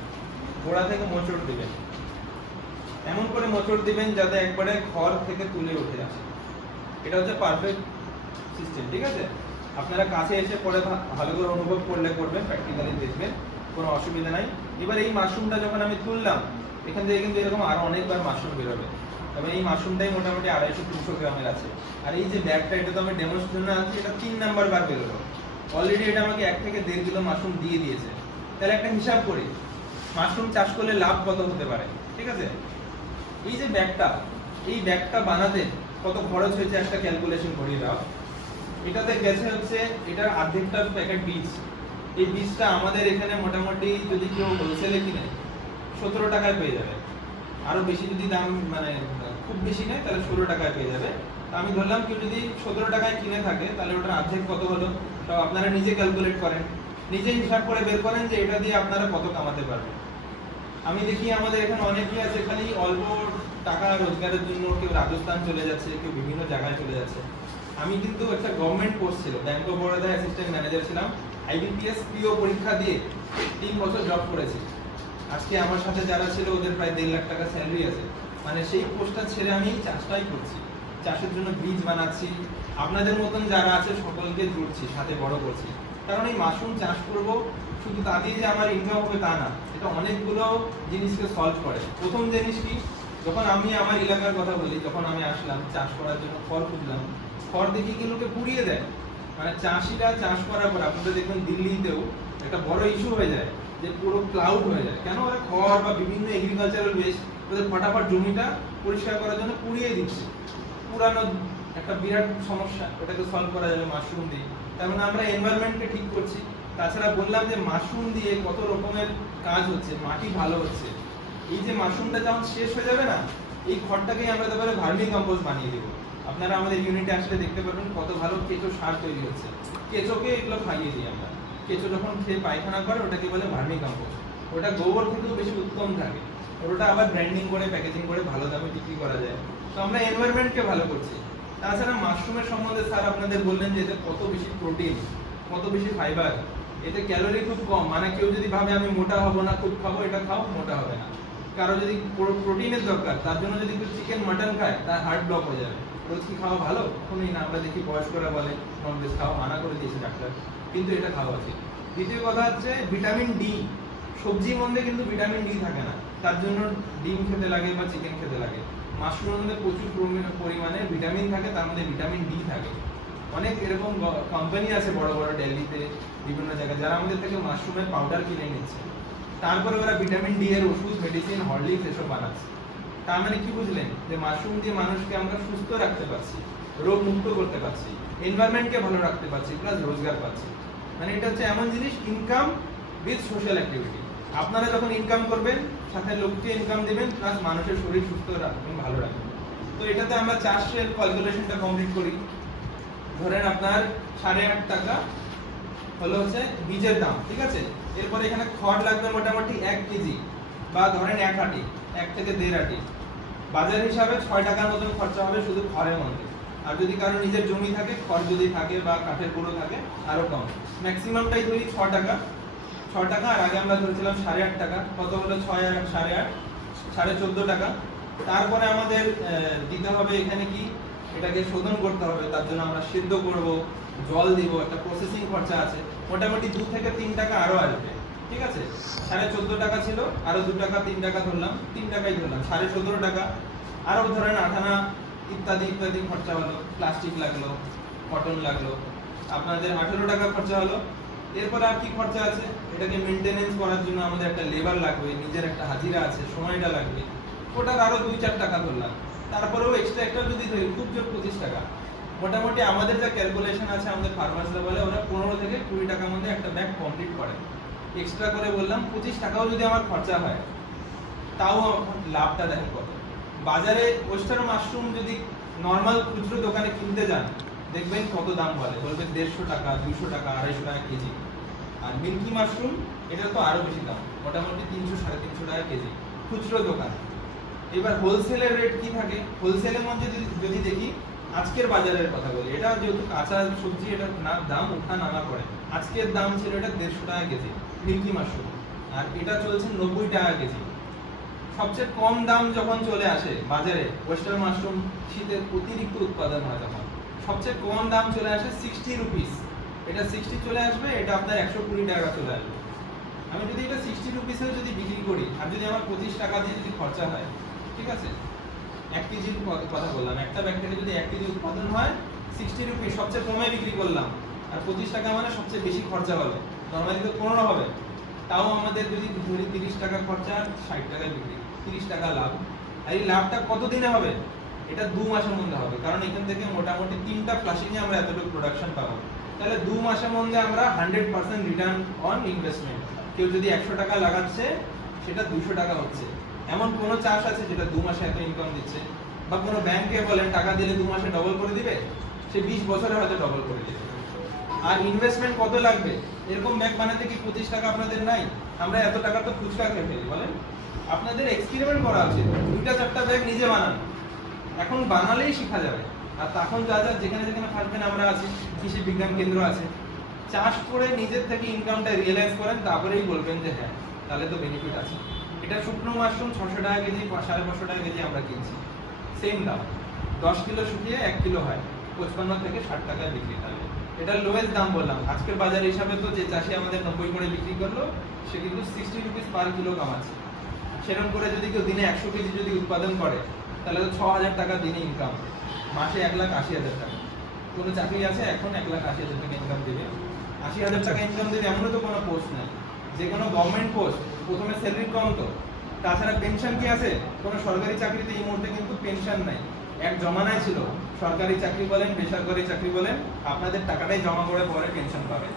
গোড়া থেকে মোচড় দিবেন, এমন করে মোচড় দিবেন যাতে একবারে খড় থেকে তুলে উঠে আসে। এটা হচ্ছে পারফেক্ট সিস্টেম, ঠিক আছে? আপনারা কাছে এসে পরে ভালো করে অনুভব করলে করবেন, প্র্যাকটিক্যালি দেখবেন, কোনো অসুবিধা নাই। এবার এই মাশরুমটা যখন আমি তুললাম, এখান থেকে কিন্তু এরকম আরো অনেকবার মাশরুম বেরোবে। তবে এই মাশরুমটাই মোটামুটি 250-300 গ্রামের আছে। আর এই যে ব্যাগটা, এটা তো আমি ডেমোর জন্য আনছি, এটা 3 নাম্বার বার বেরোলো। অলরেডি এটা আমাকে 1 থেকে 1.5 কিলো মাশরুম দিয়ে দিয়েছে। তাহলে একটা হিসাব করি, মাশরুম চাষ করলে লাভ কত হতে পারে, ঠিক আছে? এই যে ব্যাগটা, এই ব্যাগটা বানাতে কত খরচ হয়েছে একটা ক্যালকুলেশন করিয়ে দাও। এটাতে গেছে হচ্ছে এটার অর্ধেকটা প্যাকেট বীজ। এই বীজটা আমাদের এখানে মোটামুটি যদি কেউ হোলসেলে কিনে 17 টাকায় পেয়ে যাবে। আরো বেশি যদি দাম, মানে খুব বেশি নেই, তাহলে 16 টাকায় পেয়ে যাবে। তা আমি ধরলাম কেউ যদি 17 টাকায় কিনে থাকে, তাহলে ওটার অর্ধেক কত হলো, সব আপনারা নিজে ক্যালকুলেট করেন, নিজে হিসাব করে বের করেন যে এটা দিয়ে আপনারা কত কামাতে পারবেন। আমি দেখি আমাদের এখানে অনেকেই আছে খালি অল্প টাকা রোজগারের জন্য কেউ রাজস্থান চলে যাচ্ছে, কেউ বিভিন্ন জায়গায় চলে যাচ্ছে। আমি কিন্তু একটা গভর্নমেন্ট পোস্ট ছিল, ব্যাংক অফ বরোদায় অ্যাসিস্ট্যান্ট ম্যানেজার ছিলাম। আইবিপিএস পিও পরীক্ষা দিয়ে 3 বছর জব করেছি। আজকে আমার সাথে যারা ছিল ওদের প্রায় 1.5 লাখ টাকা স্যালারি আছে। মানে সেই পোস্টটা ছেড়ে আমি চাষটাই করছি, চাষের জন্য বীজ বানাচ্ছি, আপনাদের মতন যারা আছে সকলকে জুড়ছি, সাথে বড় করছি। কারণ এই মাশরুম চাষ করব শুধু তা দিয়ে যে আমার ইনকাম হবে তা না, এটা অনেকগুলো জিনিসকে সলভ করে। প্রথম জিনিস কি, যখন আমি আমার এলাকার কথা বলি, যখন আমি আসলাম চাষ করার জন্য খড় খুঁজলাম, খড় দেখি কি লোকে পুড়িয়ে দেয়। মানে চাষিরা চাষ করার পর আপনারা দেখবেন দিল্লিতেও একটা বড় ইস্যু হয়ে যায় যে পুরো ক্লাউড হয়ে যায়। কেন? ওরা খড় বা বিভিন্ন এগ্রিকালচারাল ওয়েস্ট ওদের ফটাফট জমিটা পরিষ্কার করার জন্য পুড়িয়ে দিচ্ছে। পুরানো একটা বিরাট সমস্যা, ওটাকে সলভ করা যাবে মাশরুম দিয়ে। তার মানে আমরা এনভায়রনমেন্টকে ঠিক করছি। তাছাড়া বললাম যে মাশরুম দিয়ে কত রকমের কাজ হচ্ছে, মাটি ভালো হচ্ছে। এই যে মাশরুমটা যখন শেষ হয়ে যাবে না, এই খড়টাকেই আমরা তারপরে ভার্মি কম্পোস্ট বানিয়ে দেবো। আপনারা আমাদের ইউনিটে আসলে দেখতে পারবেন কত ভালো কেঁচো সার তৈরি হচ্ছে। কেঁচোকে এগুলো খাইয়ে দিই আমরা। কেঁচো যখন খেয়ে পায়খানা করে ওটাকে বলে ভার্মি কম্পোস্ট। ওটা গোবর থেকেও বেশি উত্তম থাকে। ওটা আবার ব্র্যান্ডিং করে প্যাকেজিং করে ভালো দামে বিক্রি করা যায়। তো আমরা এনভায়রনমেন্টকে ভালো করছি। তাছাড়া মাশরুমের সম্বন্ধে স্যার আপনাদের বললেন যে এতে কত বেশি প্রোটিন, কত বেশি ফাইবার, এতে ক্যালোরি খুব কম। মানে কেউ যদি ভাবে আমি মোটা হব না, খুব খাবো, এটা খাও, মোটা হবে না। কারো যদি প্রোটিনের দরকার, তার জন্য যদি কেউ চিকেন মাটন খায়, তার হার্ট ব্লক হয়ে যাবে। রোজ কি খাওয়া ভালো? কখনোই না। আমরা দেখি বয়স্করা বলে ননভেজ খাওয়া মানা করে দিয়েছে ডাক্তার, কিন্তু এটা খাওয়া উচিত। দ্বিতীয় কথা হচ্ছে ভিটামিন ডি। সবজির মধ্যে কিন্তু ভিটামিন ডি থাকে না, তার জন্য ডিম খেতে লাগে বা চিকেন খেতে লাগে। মাশরুমের মধ্যে প্রচুর পরিমাণে ভিটামিন থাকে, তার মধ্যে ভিটামিন ডি থাকে। অনেক এরকম কোম্পানি আছে বড় বড় দিল্লিতে বিভিন্ন জায়গায়, যারা আমাদের থেকে মাশরুমের পাউডার কিনে নিচ্ছে। তারপরে ওরা ভিটামিন ডি এর ওষুধ, মেডিসিন, হরলিক্স এসব বানাচ্ছে। তার মানে কি বুঝলেন যে মাশরুম দিয়ে মানুষকে আমরা সুস্থ রাখতে পারছি, রোগ মুক্ত করতে পারছি, এনভায়রনমেন্টকে ভালো রাখতে পারছি, প্লাস রোজগার পাচ্ছি। মানে এটা হচ্ছে এমন জিনিস, ইনকাম উইথ সোশ্যাল অ্যাক্টিভিটি। আপনারা যখন ইনকাম করবেন, সাথে লোককে ইনকাম দিবেন, প্লাস মানুষের শরীর সুস্থ রাখবেন, ভালো রাখবেন। তো এটাতে আমরা চাষের ক্যালকুলেশনটা কমপ্লিট করি। ধরেন আপনার 8.5 টাকা হলো হচ্ছে বীজের দাম, ঠিক আছে। এরপরে এখানে খড় লাগবে মোটামুটি 1 কেজি, বা ধরেন 1 আটি, 1 থেকে 1.5 আটি। বাজার হিসাবে 6 টাকার মতন খরচা হবে শুধু খড়ের মধ্যে। আর যদি কারো নিজের জমি থাকে, খড় যদি থাকে বা কাঠের গুঁড়ো থাকে, আরো কম। ম্যাক্সিমামটাই ধরি 6 টাকা। 6 টাকা, আর আগে আমরা ধরেছিলাম 8.5 টাকা। কত হলো? 6 আর 8.5, 14.5 টাকা। তারপরে আমাদের দিতে হবে এখানে কি, এটাকে শোধন করতে হবে। তার জন্য আমরা সিদ্ধ করব, জল দিব, একটা প্রসেসিং খরচা আছে। মোটামুটি 2 থেকে 3 টাকা আরো আসবে, ঠিক আছে। 14.5 টাকা ছিল, আরো 2 টাকা, 3 টাকা ধরলাম, 3 টাকাই ধরলাম, 17.5 টাকা। আরো ধরেন আঠানা ইত্যাদি ইত্যাদি খরচা হলো, প্লাস্টিক লাগলো, কটন লাগলো, আপনাদের 18 টাকা খরচা হলো। এরপর আর কি খরচা আছে? এটাকে মেইনটেনেন্স করার জন্য আমাদের একটা লেবার লাগবে, নিজের একটা হাজিরা আছে, সময়টা লাগবে, ওটার আরো 2-4 টাকা ধরলাম। তারপরেও এক্সট্রা একটা যদি ধরি, খুব জোর 25 টাকা। মোটামুটি আমাদের যা ক্যালকুলেশন আছে, আমাদের ফার্মার্সরা বলে ওরা 15 থেকে 20 টাকার মধ্যে একটা ব্যাগ কমপ্লিট করে। এক্সট্রা করে বললাম 25 টাকাও যদি আমার খরচা হয়, তাও লাভটা দেখেন কত। বাজারে ওয়েস্টার মাশরুম যদি নর্মাল খুচরো দোকানে কিনতে যান, দেখবেন কত দাম বলে, বলবে 150 টাকা, 200 টাকা, 250 টাকা কেজি। আর মিল্কি মাশরুম, এটা তো আরো বেশি দাম, মোটামুটি 300-350 টাকা কেজি খুচরো দোকান। এবার হোলসেলের রেট কি থাকে? হোলসেলের মধ্যে যদি দেখি, আজকের বাজারের কথা বলি, এটা যেহেতু কাঁচা সবজি, এটা দাম ওঠা নামা করে। আজকের দাম ছিল এটা 150 টাকা কেজি মিল্কি মাশরুম, আর এটা চলছে 90 টাকা কেজি। সবচেয়ে কম দাম যখন চলে আসে বাজারে, ওয়েস্টার্ন মাশরুম শীতের অতিরিক্ত উৎপাদন হয়, তখন সবচেয়ে কম দাম চলে আসে 60 রুপিস। এটা 60 চলে আসবে, এটা আপনার 120 টাকা চলে আসবে। আমি যদি এটা 60 রুপিসেও যদি বিক্রি করি, আর যদি আমার 25 টাকা দিয়ে যদি খরচা হয়, ঠিক আছে, 1 কেজির কথা বললাম, একটা ব্যাগ থেকে যদি 1 কেজি উৎপাদন হয়, 60 রুপিস সবচেয়ে কমে বিক্রি করলাম, আর 25 টাকা মানে সবচেয়ে বেশি খরচা হলো। নর্মালি তো 15 হবে, তাও আমাদের যদি ধরি 30 টাকা খরচা, 60 টাকায় বিক্রি, 30 টাকা লাভ। আর এই লাভটা কত দিনে হবে? এটা 2 মাসের মধ্যে হবে, কারণ এখান থেকে মোটামুটি 3টা ফ্লাশিংয়ে আমরা এতটুকু প্রোডাকশন পাবো। তাহলে 2 মাসের মধ্যে আমরা 100% রিটার্ন অন ইনভেস্টমেন্ট। কেউ যদি 100 টাকা লাগাচ্ছে, সেটা 200 টাকা হচ্ছে। এমন কোন চাষ আছে যেটা 2 মাসে এত ইনকাম দিচ্ছে? বা কোনো ব্যাংকে বলেন টাকা দিলে 2 মাসে ডবল করে দিবে, সে 20 বছরে হয়তো ডবল করে দিবে। আর ইনভেস্টমেন্ট কত লাগবে? এরকম ব্যাগ বানাতে কি 25 টাকা আপনাদের নাই? আমরা এত টাকা তো ফুচকা খেয়ে ফেলি বলেন। আপনাদের এক্সপেরিমেন্ট করা উচিত, 2-4টা ব্যাগ নিজে বানান, এখন বানালেই শেখা যাবে। আর তখন যা যা যেখানে যেখানে থাকবেন আমরা আছি, কৃষি বিজ্ঞান কেন্দ্র আছে, চাষ করে নিজের থেকে ইনকামটা রিয়েলাইজ করেন, তারপরেই বলবেন যে হ্যাঁ তাহলে তো বেনিফিট আছে। এটা শুকনো মাশরুম 600 টাকা কেজি, 550 টাকা কেজি আমরা কিনছি, সেম দাম। 10 কিলো শুকিয়ে 1 কিলো হয়, 55 থেকে 60 টাকা বিক্রি থাকবে। এটা লোয়েস্ট দাম বললাম, আজকের বাজার হিসাবে তো যে চাষি আমাদের 90 করে বিক্রি করলো সে কিন্তু 60 রুপিস পার কিলো কামাচ্ছে। সেরকম করে যদি কেউ দিনে 100 কেজি যদি উৎপাদন করে তাহলে তো 6000 টাকা দিনে ইনকাম, মাসে 1,80,000 টাকা। কোনো চাকরি আছে এখন 1,80,000 টাকা ইনকাম দেবে? 80,000 টাকা ইনকাম দেবে এমনও তো কোনো পোস্ট নেই। যে কোনো গভর্নমেন্ট পোস্ট প্রথমে স্যালারি কম, তো তাছাড়া পেনশন কি আছে? কোনো সরকারি চাকরিতে এই মুহূর্তে কিন্তু পেনশন নাই। এক জমানায় ছিল সরকারি চাকরি বলেন বেসরকারি চাকরি বলেন আপনাদের টাকাটাই জমা করে পরে পেনশন পাবে।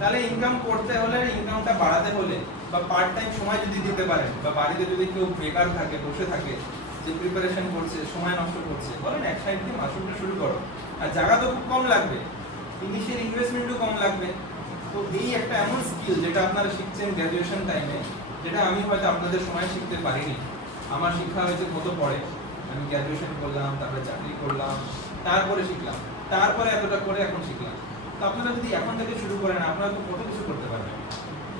তাহলে ইনকাম করতে হলে, ইনকামটা বাড়াতে হলে বা পার্ট টাইম সময় যদি দিতে পারেন, বা বাড়িতে যদি কেউ বেকার থাকে, বসে থাকে, যে প্রিপারেশন করছে, সময় নষ্ট করছে, বলেন এক সাইড দিয়ে মাশরুমটা শুরু করো। আর জায়গা তো খুব কম লাগবে, ইনিশিয়াল ইনভেস্টমেন্টও কম লাগবে। তো এই একটা এমন স্কিল যেটা আপনারা শিখছেন গ্র্যাজুয়েশন টাইমে, যেটা আমি হয়তো আপনাদের সময় শিখতে পারিনি। আমার শিক্ষা হয়েছে কত পরে, আমি গ্র্যাজুয়েশন করলাম, তারপরে চাকরি করলাম, তারপরে শিখলাম, তারপরে এতটা করে এখন শিখলাম। তো আপনারা যদি এখন থেকে শুরু করেন আপনারা তো কত কিছু করতে পারবেন।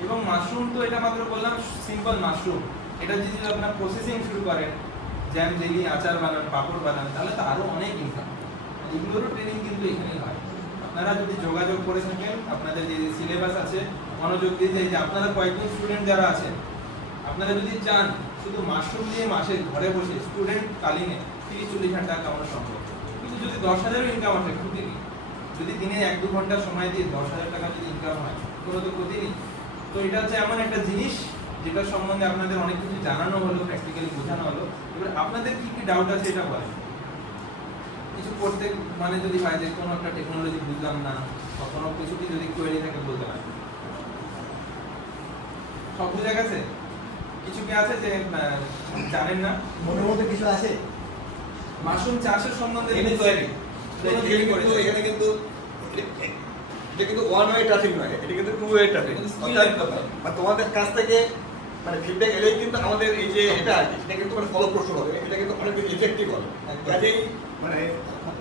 এবং মাশরুম তো এটা মাত্র বললাম সিম্পল মাশরুম, এটা যদি আপনারা প্রসেসিং শুরু করেন, জ্যাম, জেলি, আচার বানান, পাপড় বানান, তাহলে তো আরো অনেক ইনকাম। এগুলোরও ট্রেনিং কিন্তু এখানেই হয়। আপনারা যদি যোগাযোগ করে থাকেন, আপনাদের যে সিলেবাস আছে মনোযোগ দিয়ে, যে আপনারা কয়েকজন স্টুডেন্ট যারা আছেন, আপনারা যদি চান শুধু মাশরুম দিয়ে মাসে ঘরে বসে স্টুডেন্ট কালীনে 30-40 হাজার টাকা কামানো সম্ভব। কিন্তু যদি 10,000 ইনকাম আসে, ক্ষতি নেই। যদি দিনে 1-2 ঘন্টা সময় দিয়ে 10,000 টাকা যদি ইনকাম হয়, কোনো তো ক্ষতি নেই। তো এটা হচ্ছে এমন একটা জিনিস যেটা সম্বন্ধে আপনাদের অনেক কিছু জানানো হলো, প্র্যাকটিক্যালি বোঝানো হলো। এবার আপনাদের কি কি ডাউট আছে এটা বলেন। কিছু করতে মানে যদি হয় যে কোনো একটা টেকনোলজি বুঝলাম না, বা কোনো কিছু কি যদি কোয়েরি থাকে বলতে পারেন। সব বুঝে গেছে? কিছু কি আছে যে জানেন না? মনের মধ্যে কিছু আছে? মাশরুম চাষের সম্বন্ধে এখানে কিন্তু এটা কিন্তু ওয়ান ওয়ে ট্রাফিক নয়, এটা কিন্তু টু ওয়ে ট্রাফিক। অর্থাৎ তোমাদের কাছ থেকে মানে ফিডব্যাক এলেই কিন্তু আমাদের এই যে এটা আছে সেটা কিন্তু মানে ফলপ্রসূ হবে, এটা কিন্তু অনেক বেশি ইফেক্টিভ হবে। কাজেই মানে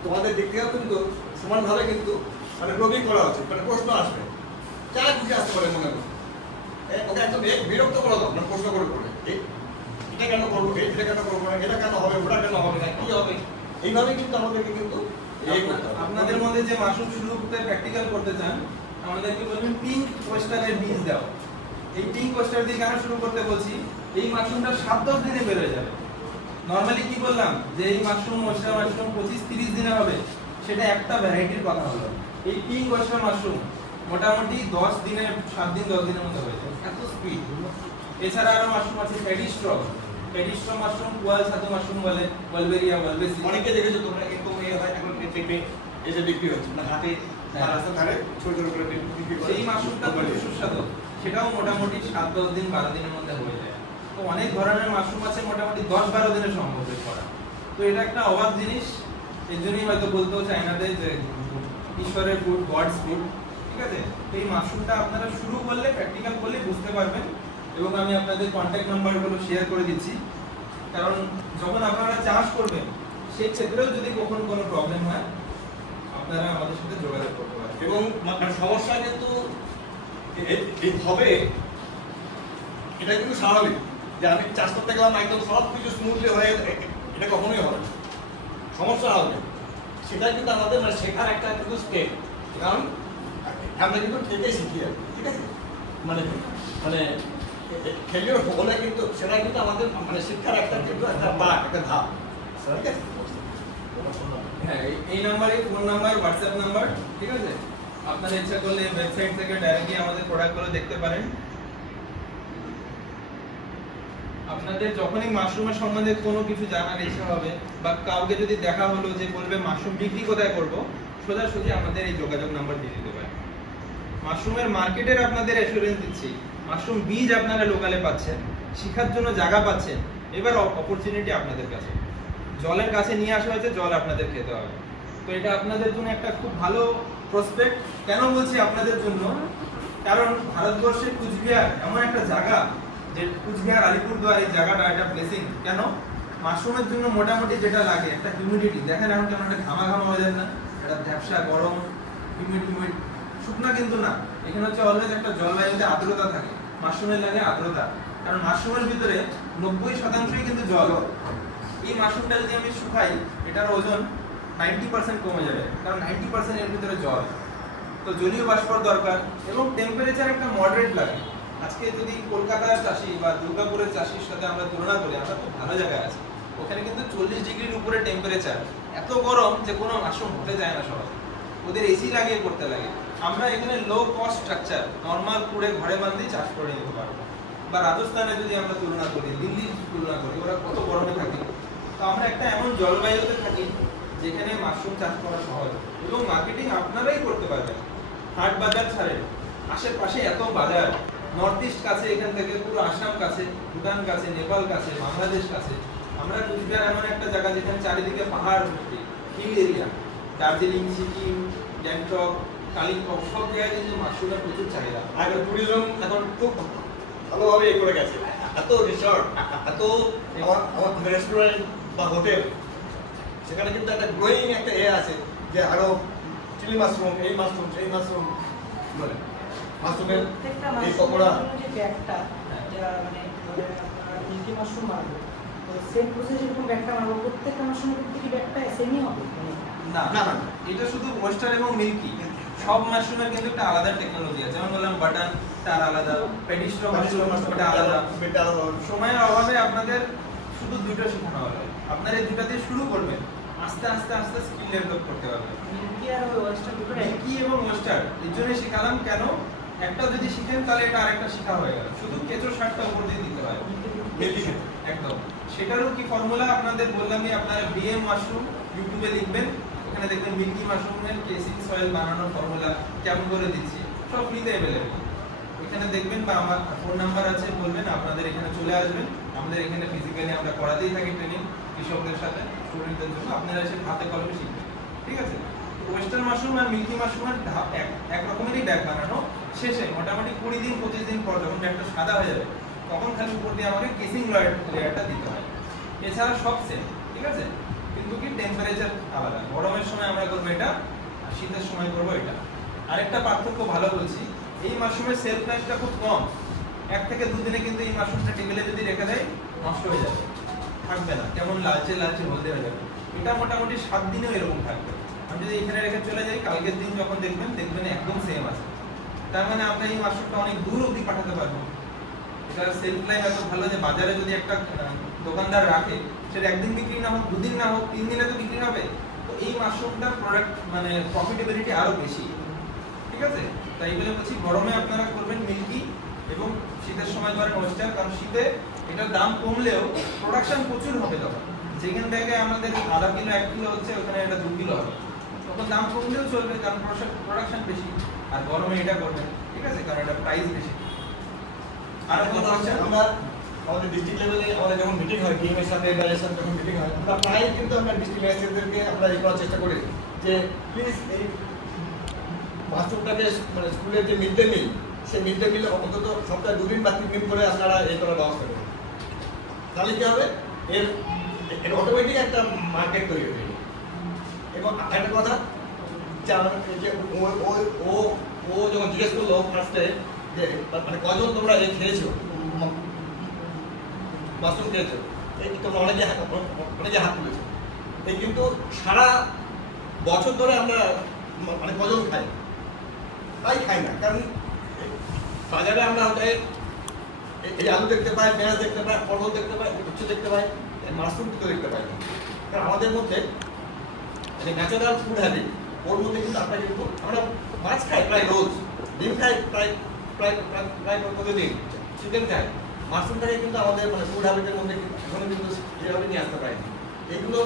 তোমাদের দিক থেকেও কিন্তু সমানভাবে কিন্তু মানে প্রবি করা উচিত, মানে প্রশ্ন আসবে, যা খুশি আসতে পারে মনে করো। ওকে একদম বিরক্ত করা দাও, মানে প্রশ্ন করে করে এটা কেন করবো, এটা কেন করবো না, এটা কেন হবে, ওটা কেন হবে না, কি হবে, এইভাবে কিন্তু আমাদেরকে কিন্তু আপনাদের মধ্যে যে মাশরুম শুরু করতে প্র্যাকটিক্যাল করতে চান, আমাদেরকে বলবেন পিঙ্ক ওয়েস্টারের বীজ দাও। এই পিঙ্ক ওয়েস্টার দিয়ে কেন শুরু করতে বলছি, এই মাশরুমটা 7-10 দিনে বের হয়ে যাবে। নরমালি কি বললাম যে এই মাশরুম ওয়েস্টার মাশরুম 25-30 দিনে হবে, সেটা একটা ভ্যারাইটির কথা হলো। এই পিঙ্ক ওয়েস্টার মাশরুম মোটামুটি 10 দিনে, 7 দিন 10 দিনের মধ্যে হয়ে যায়, এত স্পিড। এছাড়া আরো মাশরুম আছে পেডিস্ট্র মাশরুম, কোয়াল ছাতু মাশরুম বলে, ওয়ালবেরিয়া, ওয়ালবেসি। অনেকে দেখেছো তোমরা কিন্তু এখন দেখবে এই যে বিক্রি হচ্ছে না হাতে রাস্তা ধারে ছোট ছোট করে বিক্রি করে, সেই মাশরুমটা খুব সুস্বাদু, সেটাও মোটামুটি 7-10 দিন 12 দিনের মধ্যে হয়ে যায়। তো অনেক ধরনের মাশরুম আছে মোটামুটি 10-12 দিনে সম্ভব করা। তো এটা একটা অবাক জিনিস, এর জন্যই হয়তো বলতেও চায় না যে ঈশ্বরের ফুড, গডস ফুড, ঠিক আছে। তো এই মাশরুমটা আপনারা শুরু করলে, প্র্যাকটিক্যাল করলে বুঝতে পারবেন। এবং আমি আপনাদের কন্ট্যাক্ট নাম্বারগুলো শেয়ার করে দিচ্ছি, কারণ যখন আপনারা চাষ করবেন সেই ক্ষেত্রেও যদি কখনো কোনো প্রবলেম হয় আপনারা আমাদের সাথে যোগাযোগ করতে পারেন। এবং মানে সমস্যা কিন্তু এই হবে, এটা কিন্তু স্বাভাবিক যে আমি চাষ করতে গেলাম একদম সব কিছু স্মুথলি হয়ে, এটা কখনোই হবে না, সমস্যা হবে। সেটা কিন্তু আমাদের মানে শেখার একটা কিন্তু স্টেপ, কারণ আমরা কিন্তু থেকে শিখি আর ঠিক আছে, মানে মানে ফেলিওর হলে কিন্তু সেটা কিন্তু আমাদের মানে শিক্ষার একটা কিন্তু একটা বাক, একটা ধাপ, ঠিক আছে। হ্যাঁ, এই নাম্বারে ফোন নাম্বার, হোয়াটসঅ্যাপ নাম্বার, ঠিক আছে। আপনারা ইচ্ছা করলে ওয়েবসাইট থেকে ডাইরেক্টলি আমাদের প্রোডাক্টগুলো দেখতে পারেন। আপনাদের যখনই মাশরুমের সম্বন্ধে কোনো কিছু জানার ইচ্ছা হবে, বা কাউকে যদি দেখা হলো যে বলবে মাশরুম বিক্রি কোথায় করব, সোজাসুজি আমাদের এই যোগাযোগ নাম্বার দিয়ে দিতে পারেন। মাশরুমের মার্কেটের আপনাদের অ্যাসুরেন্স দিচ্ছি, মাশরুম বীজ আপনারা লোকালে পাচ্ছেন, শেখার জন্য জায়গা পাচ্ছেন। এবার অপরচুনিটি আপনাদের কাছে, জলের কাছে নিয়ে আসা হয়েছে, জল আপনাদের খেতে হবে। তো এটা আপনাদের জন্য একটা খুব ভালো প্রসপেক্ট। কেন বলছি আপনাদের জন্য, কারণ ভারতবর্ষের কুচবিহার এমন একটা জায়গা যে কুচবিহার আলিপুরদুয়ার এই জায়গাটা একটা ব্লেসিং। কেন? মাশরুমের জন্য মোটামুটি যেটা লাগে একটা হিউমিডিটি, দেখেন এখন কেমন একটা ঘামা ঘামা হয়ে যায় না, একটা ঝাপসা গরম হিউমিড শুকনা কিন্তু না, এখানে হচ্ছে অলওয়েজ একটা জলবায়ুতে আর্দ্রতা থাকে। মাশরুমের লাগে আর্দ্রতা, কারণ মাশরুমের ভিতরে 90% কিন্তু জল। এই মাশরুমটা যদি আমি শুকাই এটার ওজন 90% কমে যাবে, কারণ 90% এর ভিতরে জল। তো জলীয় বাষ্পর দরকার এবং টেম্পারেচার একটা মডারেট লাগে। আজকে যদি কলকাতার চাষি বা দুর্গাপুরের চাষির সাথে আমরা তুলনা করি, আমরা খুব ভালো জায়গায় আছি। ওখানে কিন্তু 40 ডিগ্রির উপরে টেম্পারেচার, এত গরম যে কোনো মাশরুম হতে যায় না সহজে, ওদের এসি লাগিয়ে করতে লাগে। আমরা এখানে লো কস্ট স্ট্রাকচার নরমাল কুড়ে ঘরে বাঁধেই চাষ করে নিতে পারবো। বা রাজস্থানে যদি আমরা তুলনা করি, দিল্লির তুলনা করি, ওরা কত গরমে থাকে। তো আমরা একটা এমন জলবায়ুতে থাকি যেখানে মাশরুম চাষ করা সহজ এবং মার্কেটিং আপনারাই করতে পারবেন। হাট বাজার ছাড়েন, আশেপাশে এত বাজার, নর্থ ইস্ট কাছে, এখান থেকে পুরো আসাম কাছে, ভুটান কাছে, নেপাল কাছে, বাংলাদেশ কাছে। আমরা কুচবিহার এমন একটা জায়গা যেখানে চারিদিকে পাহাড় ভর্তি, হিল এরিয়া, দার্জিলিং, সিকিম, গ্যাংটক, কালিম্পং, সব জায়গায় কিন্তু মাশরুমের প্রচুর চাহিদা। আর ট্যুরিজম এখন খুব ভালোভাবে এ করে গেছে, এত রিসর্ট, এত আমার রেস্টুরেন্ট বা হোটেল, সেখানে কিন্তু একটা গ্রোয়িং একটা আছে যে আরো চিলি মাশরুম, এই মাশরুম, সেই মাশরুম, মানে মাশরুমের এই পকোড়া। যে ব্যাগটা যা মানে মিল্কি মাশরুম মারবো, তো সেম প্রসেস এরকম ব্যাগটা মারবো, প্রত্যেকটা মাশরুমের প্রত্যেকটি ব্যাগটা সেমই হবে? না না না, এটা শুধু ওয়েস্টার্ন এবং মিল্কি। সব মাশরুমের কিন্তু একটা আলাদা টেকনোলজি আছে। যেমন বললাম বাটন তার আলাদা, পেডিস্ট্রো মাশরুম ওটা আলাদা। সময়ের অভাবে আপনাদের শুধু দুটো শেখানো হবে, আপনারা এই দুটা দিয়ে শুরু করবেন, আস্তে আস্তে আস্তে স্কিল ডেভেলপ করতে পারবেন। মিল্কি আর ওয়েস্টার্ন দুটো মিল্কি এবং ওয়েস্টার্ন এর জন্য শেখালাম। কেন? একটা যদি শিখেন তাহলে এটা আরেকটা শেখা হয়ে গেল। শুধু কেঁচো সারটা উপর দিয়ে দিতে হয় একদম। সেটারও কি ফর্মুলা আপনাদের বললামই, আপনারা বিএম মাশরুম ইউটিউবে লিখবেন, এখানে দেখবেন মিল্কি মাশরুমের কেসিং সয়েল বানানোর ফর্মুলা কেমন করে দিচ্ছি, সব ফ্রিতে অ্যাভেলেবল। এখানে দেখবেন বা আমার ফোন নাম্বার আছে, বলবেন, আপনাদের এখানে চলে আসবেন। আমাদের এখানে ফিজিক্যালি আমরা করাতেই থাকি ট্রেনিং কৃষকদের সাথে, স্টুডেন্টদের জন্য। আপনারা এসে হাতে কলমে শিখবেন, ঠিক আছে? ওয়েস্টার্ন মাশরুম আর মিল্কি মাশরুমের এক রকমেরই ব্যাগ বানানো শেষে মোটামুটি 20 দিন 25 দিন পর যখন ব্যাগটা সাদা হয়ে যাবে, তখন খালি উপর দিয়ে আমাকে কেসিং লেয়ারটা দিতে হয়। এছাড়া সব সেম, ঠিক আছে? কিন্তু কি টেম্পারেচার আলাদা। গরমের সময় আমরা করবো এটা, আর শীতের সময় করবো এটা। আরেকটা পার্থক্য ভালো বলছি, এই মাশরুমের সেলফ লাইফটা খুব কম। 1 থেকে 2 দিনে কিন্তু এই মাশরুমটা টেবিলে যদি রেখে দেয় নষ্ট হয়ে যাবে, থাকবে না, কেমন লালচে লালচে হলদে হয়ে যাবে। এটা মোটামুটি 7 দিনেও এরকম থাকবে। আমি যদি এখানে রেখে চলে যাই, কালকের দিন যখন দেখবেন একদম সেম আছে। তার মানে আমরা এই মাশরুমটা অনেক দূর অবধি পাঠাতে পারবো। এটার সেলফ লাইফ এত ভালো যে বাজারে যদি একটা দোকানদার রাখে, সেটা 1 দিন বিক্রি না হোক, 2 দিন না হোক, 3 দিনে তো বিক্রি হবে। তো এই মাশরুমটার প্রোডাক্ট মানে প্রফিটেবিলিটি আরো বেশি, ঠিক আছে? তাই বলে বলছি গরমে আপনারা করবেন মিল্কি এবং শীতের সময় করেন ওয়েস্টার্ন। কারণ শীতে এটার দাম কমলেও প্রোডাকশন প্রচুর হবে তখন। যেখান থেকে আমাদের আধা কিলো 1 কিলো হচ্ছে, ওখানে এটা 2 কিলো হবে। তখন দাম কমলেও চলবে, কারণ প্রোডাকশন বেশি। আর গরমে এটা করবেন, ঠিক আছে? কারণ এটা প্রাইস বেশি। আর কথা হচ্ছে আমরা আমাদের ডিস্ট্রিক্ট লেভেলে আমাদের যখন মিটিং হয়, টিমের সাথে ডাইরেকশন যখন মিটিং হয়, আমরা প্রায় কিন্তু আমরা ডিস্ট্রিক্ট ম্যাজিস্ট্রেটদেরকে আমরা এই করার চেষ্টা করি যে প্লিজ এই মাশরুমটাকে মানে স্কুলের যে মিড ডে মিল, সেই মিড ডে মিল অন্তত সপ্তাহে 2 দিন বা 3 দিন করে আপনারা এই করার ব্যবস্থা করুন। তাহলে কি হবে, এর অটোমেটিক একটা মার্কেট তৈরি হয়ে যাবে। এবং একটা কথা যে ও যখন জিজ্ঞেস করলো ফার্স্টে যে মানে কজন তোমরা এই খেয়েছো, মাশরুম খেয়েছো, এই তোমরা অনেকে হাত তুলেছো। এই কিন্তু সারা বছর ধরে আমরা মানে কজন খাই, তাই খাই না। কারণ বাজারে আমরা এই আলু দেখতে পাই, পেঁয়াজ দেখতে পাই, পটল দেখতে পাই, উচ্ছে দেখতে পাই, মাশরুম কিন্তু দেখতে পাই না। কারণ আমাদের মধ্যে যে ন্যাচারাল ফুড হ্যাবিট, ওর মধ্যে কিন্তু আমরা মাছ খাই প্রায় রোজ, ডিম খাই প্রায় প্রায় প্রায় প্রতিদিন, চিকেন খাই। মাশরুমটাকে কিন্তু আমাদের মানে ফুড হ্যাবিটের মধ্যে এখনো কিন্তু যেভাবে নিয়ে আসতে পারি। এইগুলো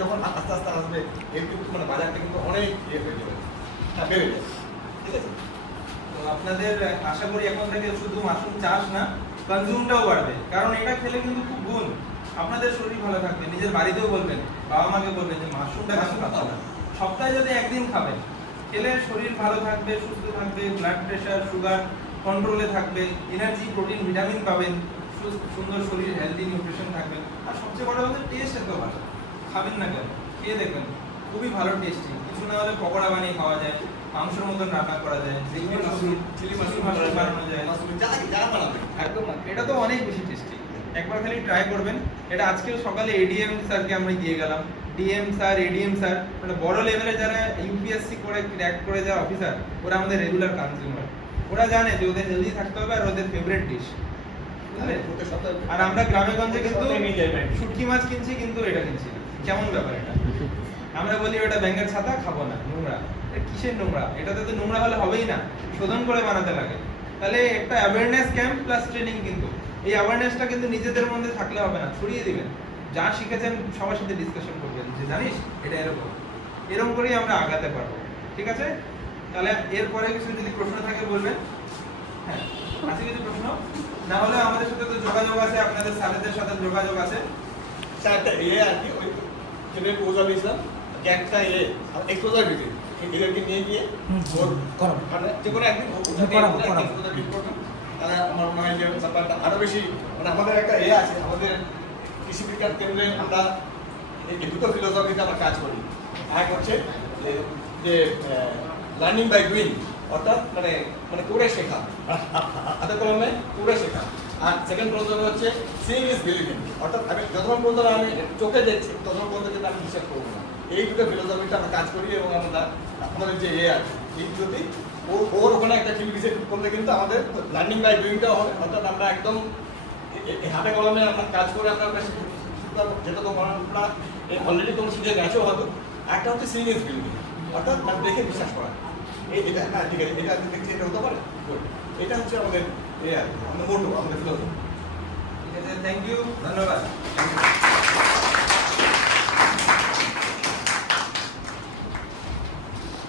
যখন আস্তে আস্তে আসবে, এর কিন্তু মানে বাজারটা কিন্তু অনেক ইয়ে হয়ে যাবে, বেড়ে যাবে, ঠিক আছে? তো আপনাদের আশা করি এখন থেকে শুধু মাশরুম চাষ না, কনজিউমটাও বাড়বে। কারণ এটা খেলে কিন্তু খুব গুণ, আপনাদের শরীর ভালো থাকবে। নিজের বাড়িতেও বলবেন, বাবা মাকে বলবেন যে মাশরুমটা কেন খাচ্ছ না, সপ্তাহে যদি 1 দিন খাবেন খেলে শরীর ভালো থাকবে, সুস্থ থাকবে, ব্লাড প্রেশার, সুগার কন্ট্রোলে থাকবে, এনার্জি, প্রোটিন, ভিটামিন পাবেন, সুন্দর শরীর, হেলদি নিউট্রিশন থাকবে। আর সবচেয়ে বড় কথা টেস্ট এত ভালো, খাবেন না কেন, খেয়ে দেখবেন খুবই ভালো টেস্টি। কিছু না হলে পকোড়া বানিয়ে খাওয়া যায়, মাংসের মতন রান্না করা যায়, চিলি মাশরুম বানানো যায়, যা বানাবে একদম। এটা তো অনেক বেশি টেস্টি, একবার খালি ট্রাই করবেন। এটা আজকে সকালে এডিএম স্যারকে আমরা দিয়ে গেলাম। ডিএম স্যার, এডিএম স্যার, মানে বড় লেভেলে যারা ইউপিএসসি করে ক্র্যাক করে যাওয়া অফিসার, ওরা আমাদের রেগুলার কনজিউমার। ওরা জানে যে ওদের হেলদি থাকতে হবে আর ওদের ফেভারিট ডিশ। আর আমরা গ্রামে গঞ্জে কিন্তু শুটকি মাছ কিনছি, কিন্তু এটা কিনছি না। কেমন ব্যাপার এটা? আমরা বলি ওটা ব্যাঙের ছাতা, খাবো না, নোংরা। এটা কিসের নোংরা? এটাতে তো নোংরা হলে হবেই না, শোধন করে বানাতে লাগে। তাহলে একটা অ্যাওয়ারনেস ক্যাম্প প্লাস ট্রেনিং, কিন্তু এই অ্যাওয়ারনেসটা কিন্তু নিজেদের মধ্যে থাকলে হবে না, ছড়িয়ে দিবেন। যা শিখেছেন সবার সাথে ডিসকাশন করবেন যে জানিস এটা এরকম, এরকম করেই আমরা আগাতে পারবো। ঠিক আছে? তাহলে এরপরে কিছু যদি প্রশ্ন থাকে বলবেন। হ্যাঁ, আছে কিছু প্রশ্ন? না হলে আমাদের সাথে তো যোগাযোগ আছে, আপনাদের স্যারদের সাথে যোগাযোগ আছে। একটা আর কি ওই ট্রেনের পৌঁছা দিয়েছিলাম, যে একটা এক্সপোজার ভিজিট এদেরকে নিয়ে গিয়ে মানে যে কোনো একদিন এক্সপোজার ভিজিট করবেন। তাহলে আমার মনে হয় যে ব্যাপারটা আরো বেশি, মানে আমাদের একটা আছে, আমাদের কৃষি বিজ্ঞান কেন্দ্রে আমরা এই দুটো ফিলোসফিতে আমরা কাজ করি। এক হচ্ছে যে লার্নিং বাই ডুইং, অর্থাৎ মানে মানে করে শেখা, হাতে কলমে করে শেখা। আর সেকেন্ড ফিলোসফি হচ্ছে সিইং ইজ বিলিভিং, অর্থাৎ আমি যতক্ষণ পর্যন্ত আমি চোখে দেখছি ততক্ষণ পর্যন্ত কিন্তু আমি বিশ্বাস করবো না। এই দুটো ফিলোসফিতে আমরা কাজ করি এবং আমরা আমাদের যে আছে এই যদি ওর ওখানে একটা ফিল্ড ভিজিট করলে কিন্তু আমাদের লার্নিং বাই ডুইংটাও হবে, অর্থাৎ আমরা একদম হাতে কলমে আমরা কাজ করে আমরা যেটা তো আমরা অলরেডি তোমরা শিখে গেছো হয়তো। একটা হচ্ছে সিইং ইজ বিলিভিং, অর্থাৎ মানে দেখে বিশ্বাস করা। এটা হ্যাঁ ঠিক আছে, এটা দেখছি এটা হতে পারে, এটা হচ্ছে আমাদের আমাদের মোটো, আমাদের ফিলোসফি। ঠিক আছে, থ্যাংক ইউ, ধন্যবাদ।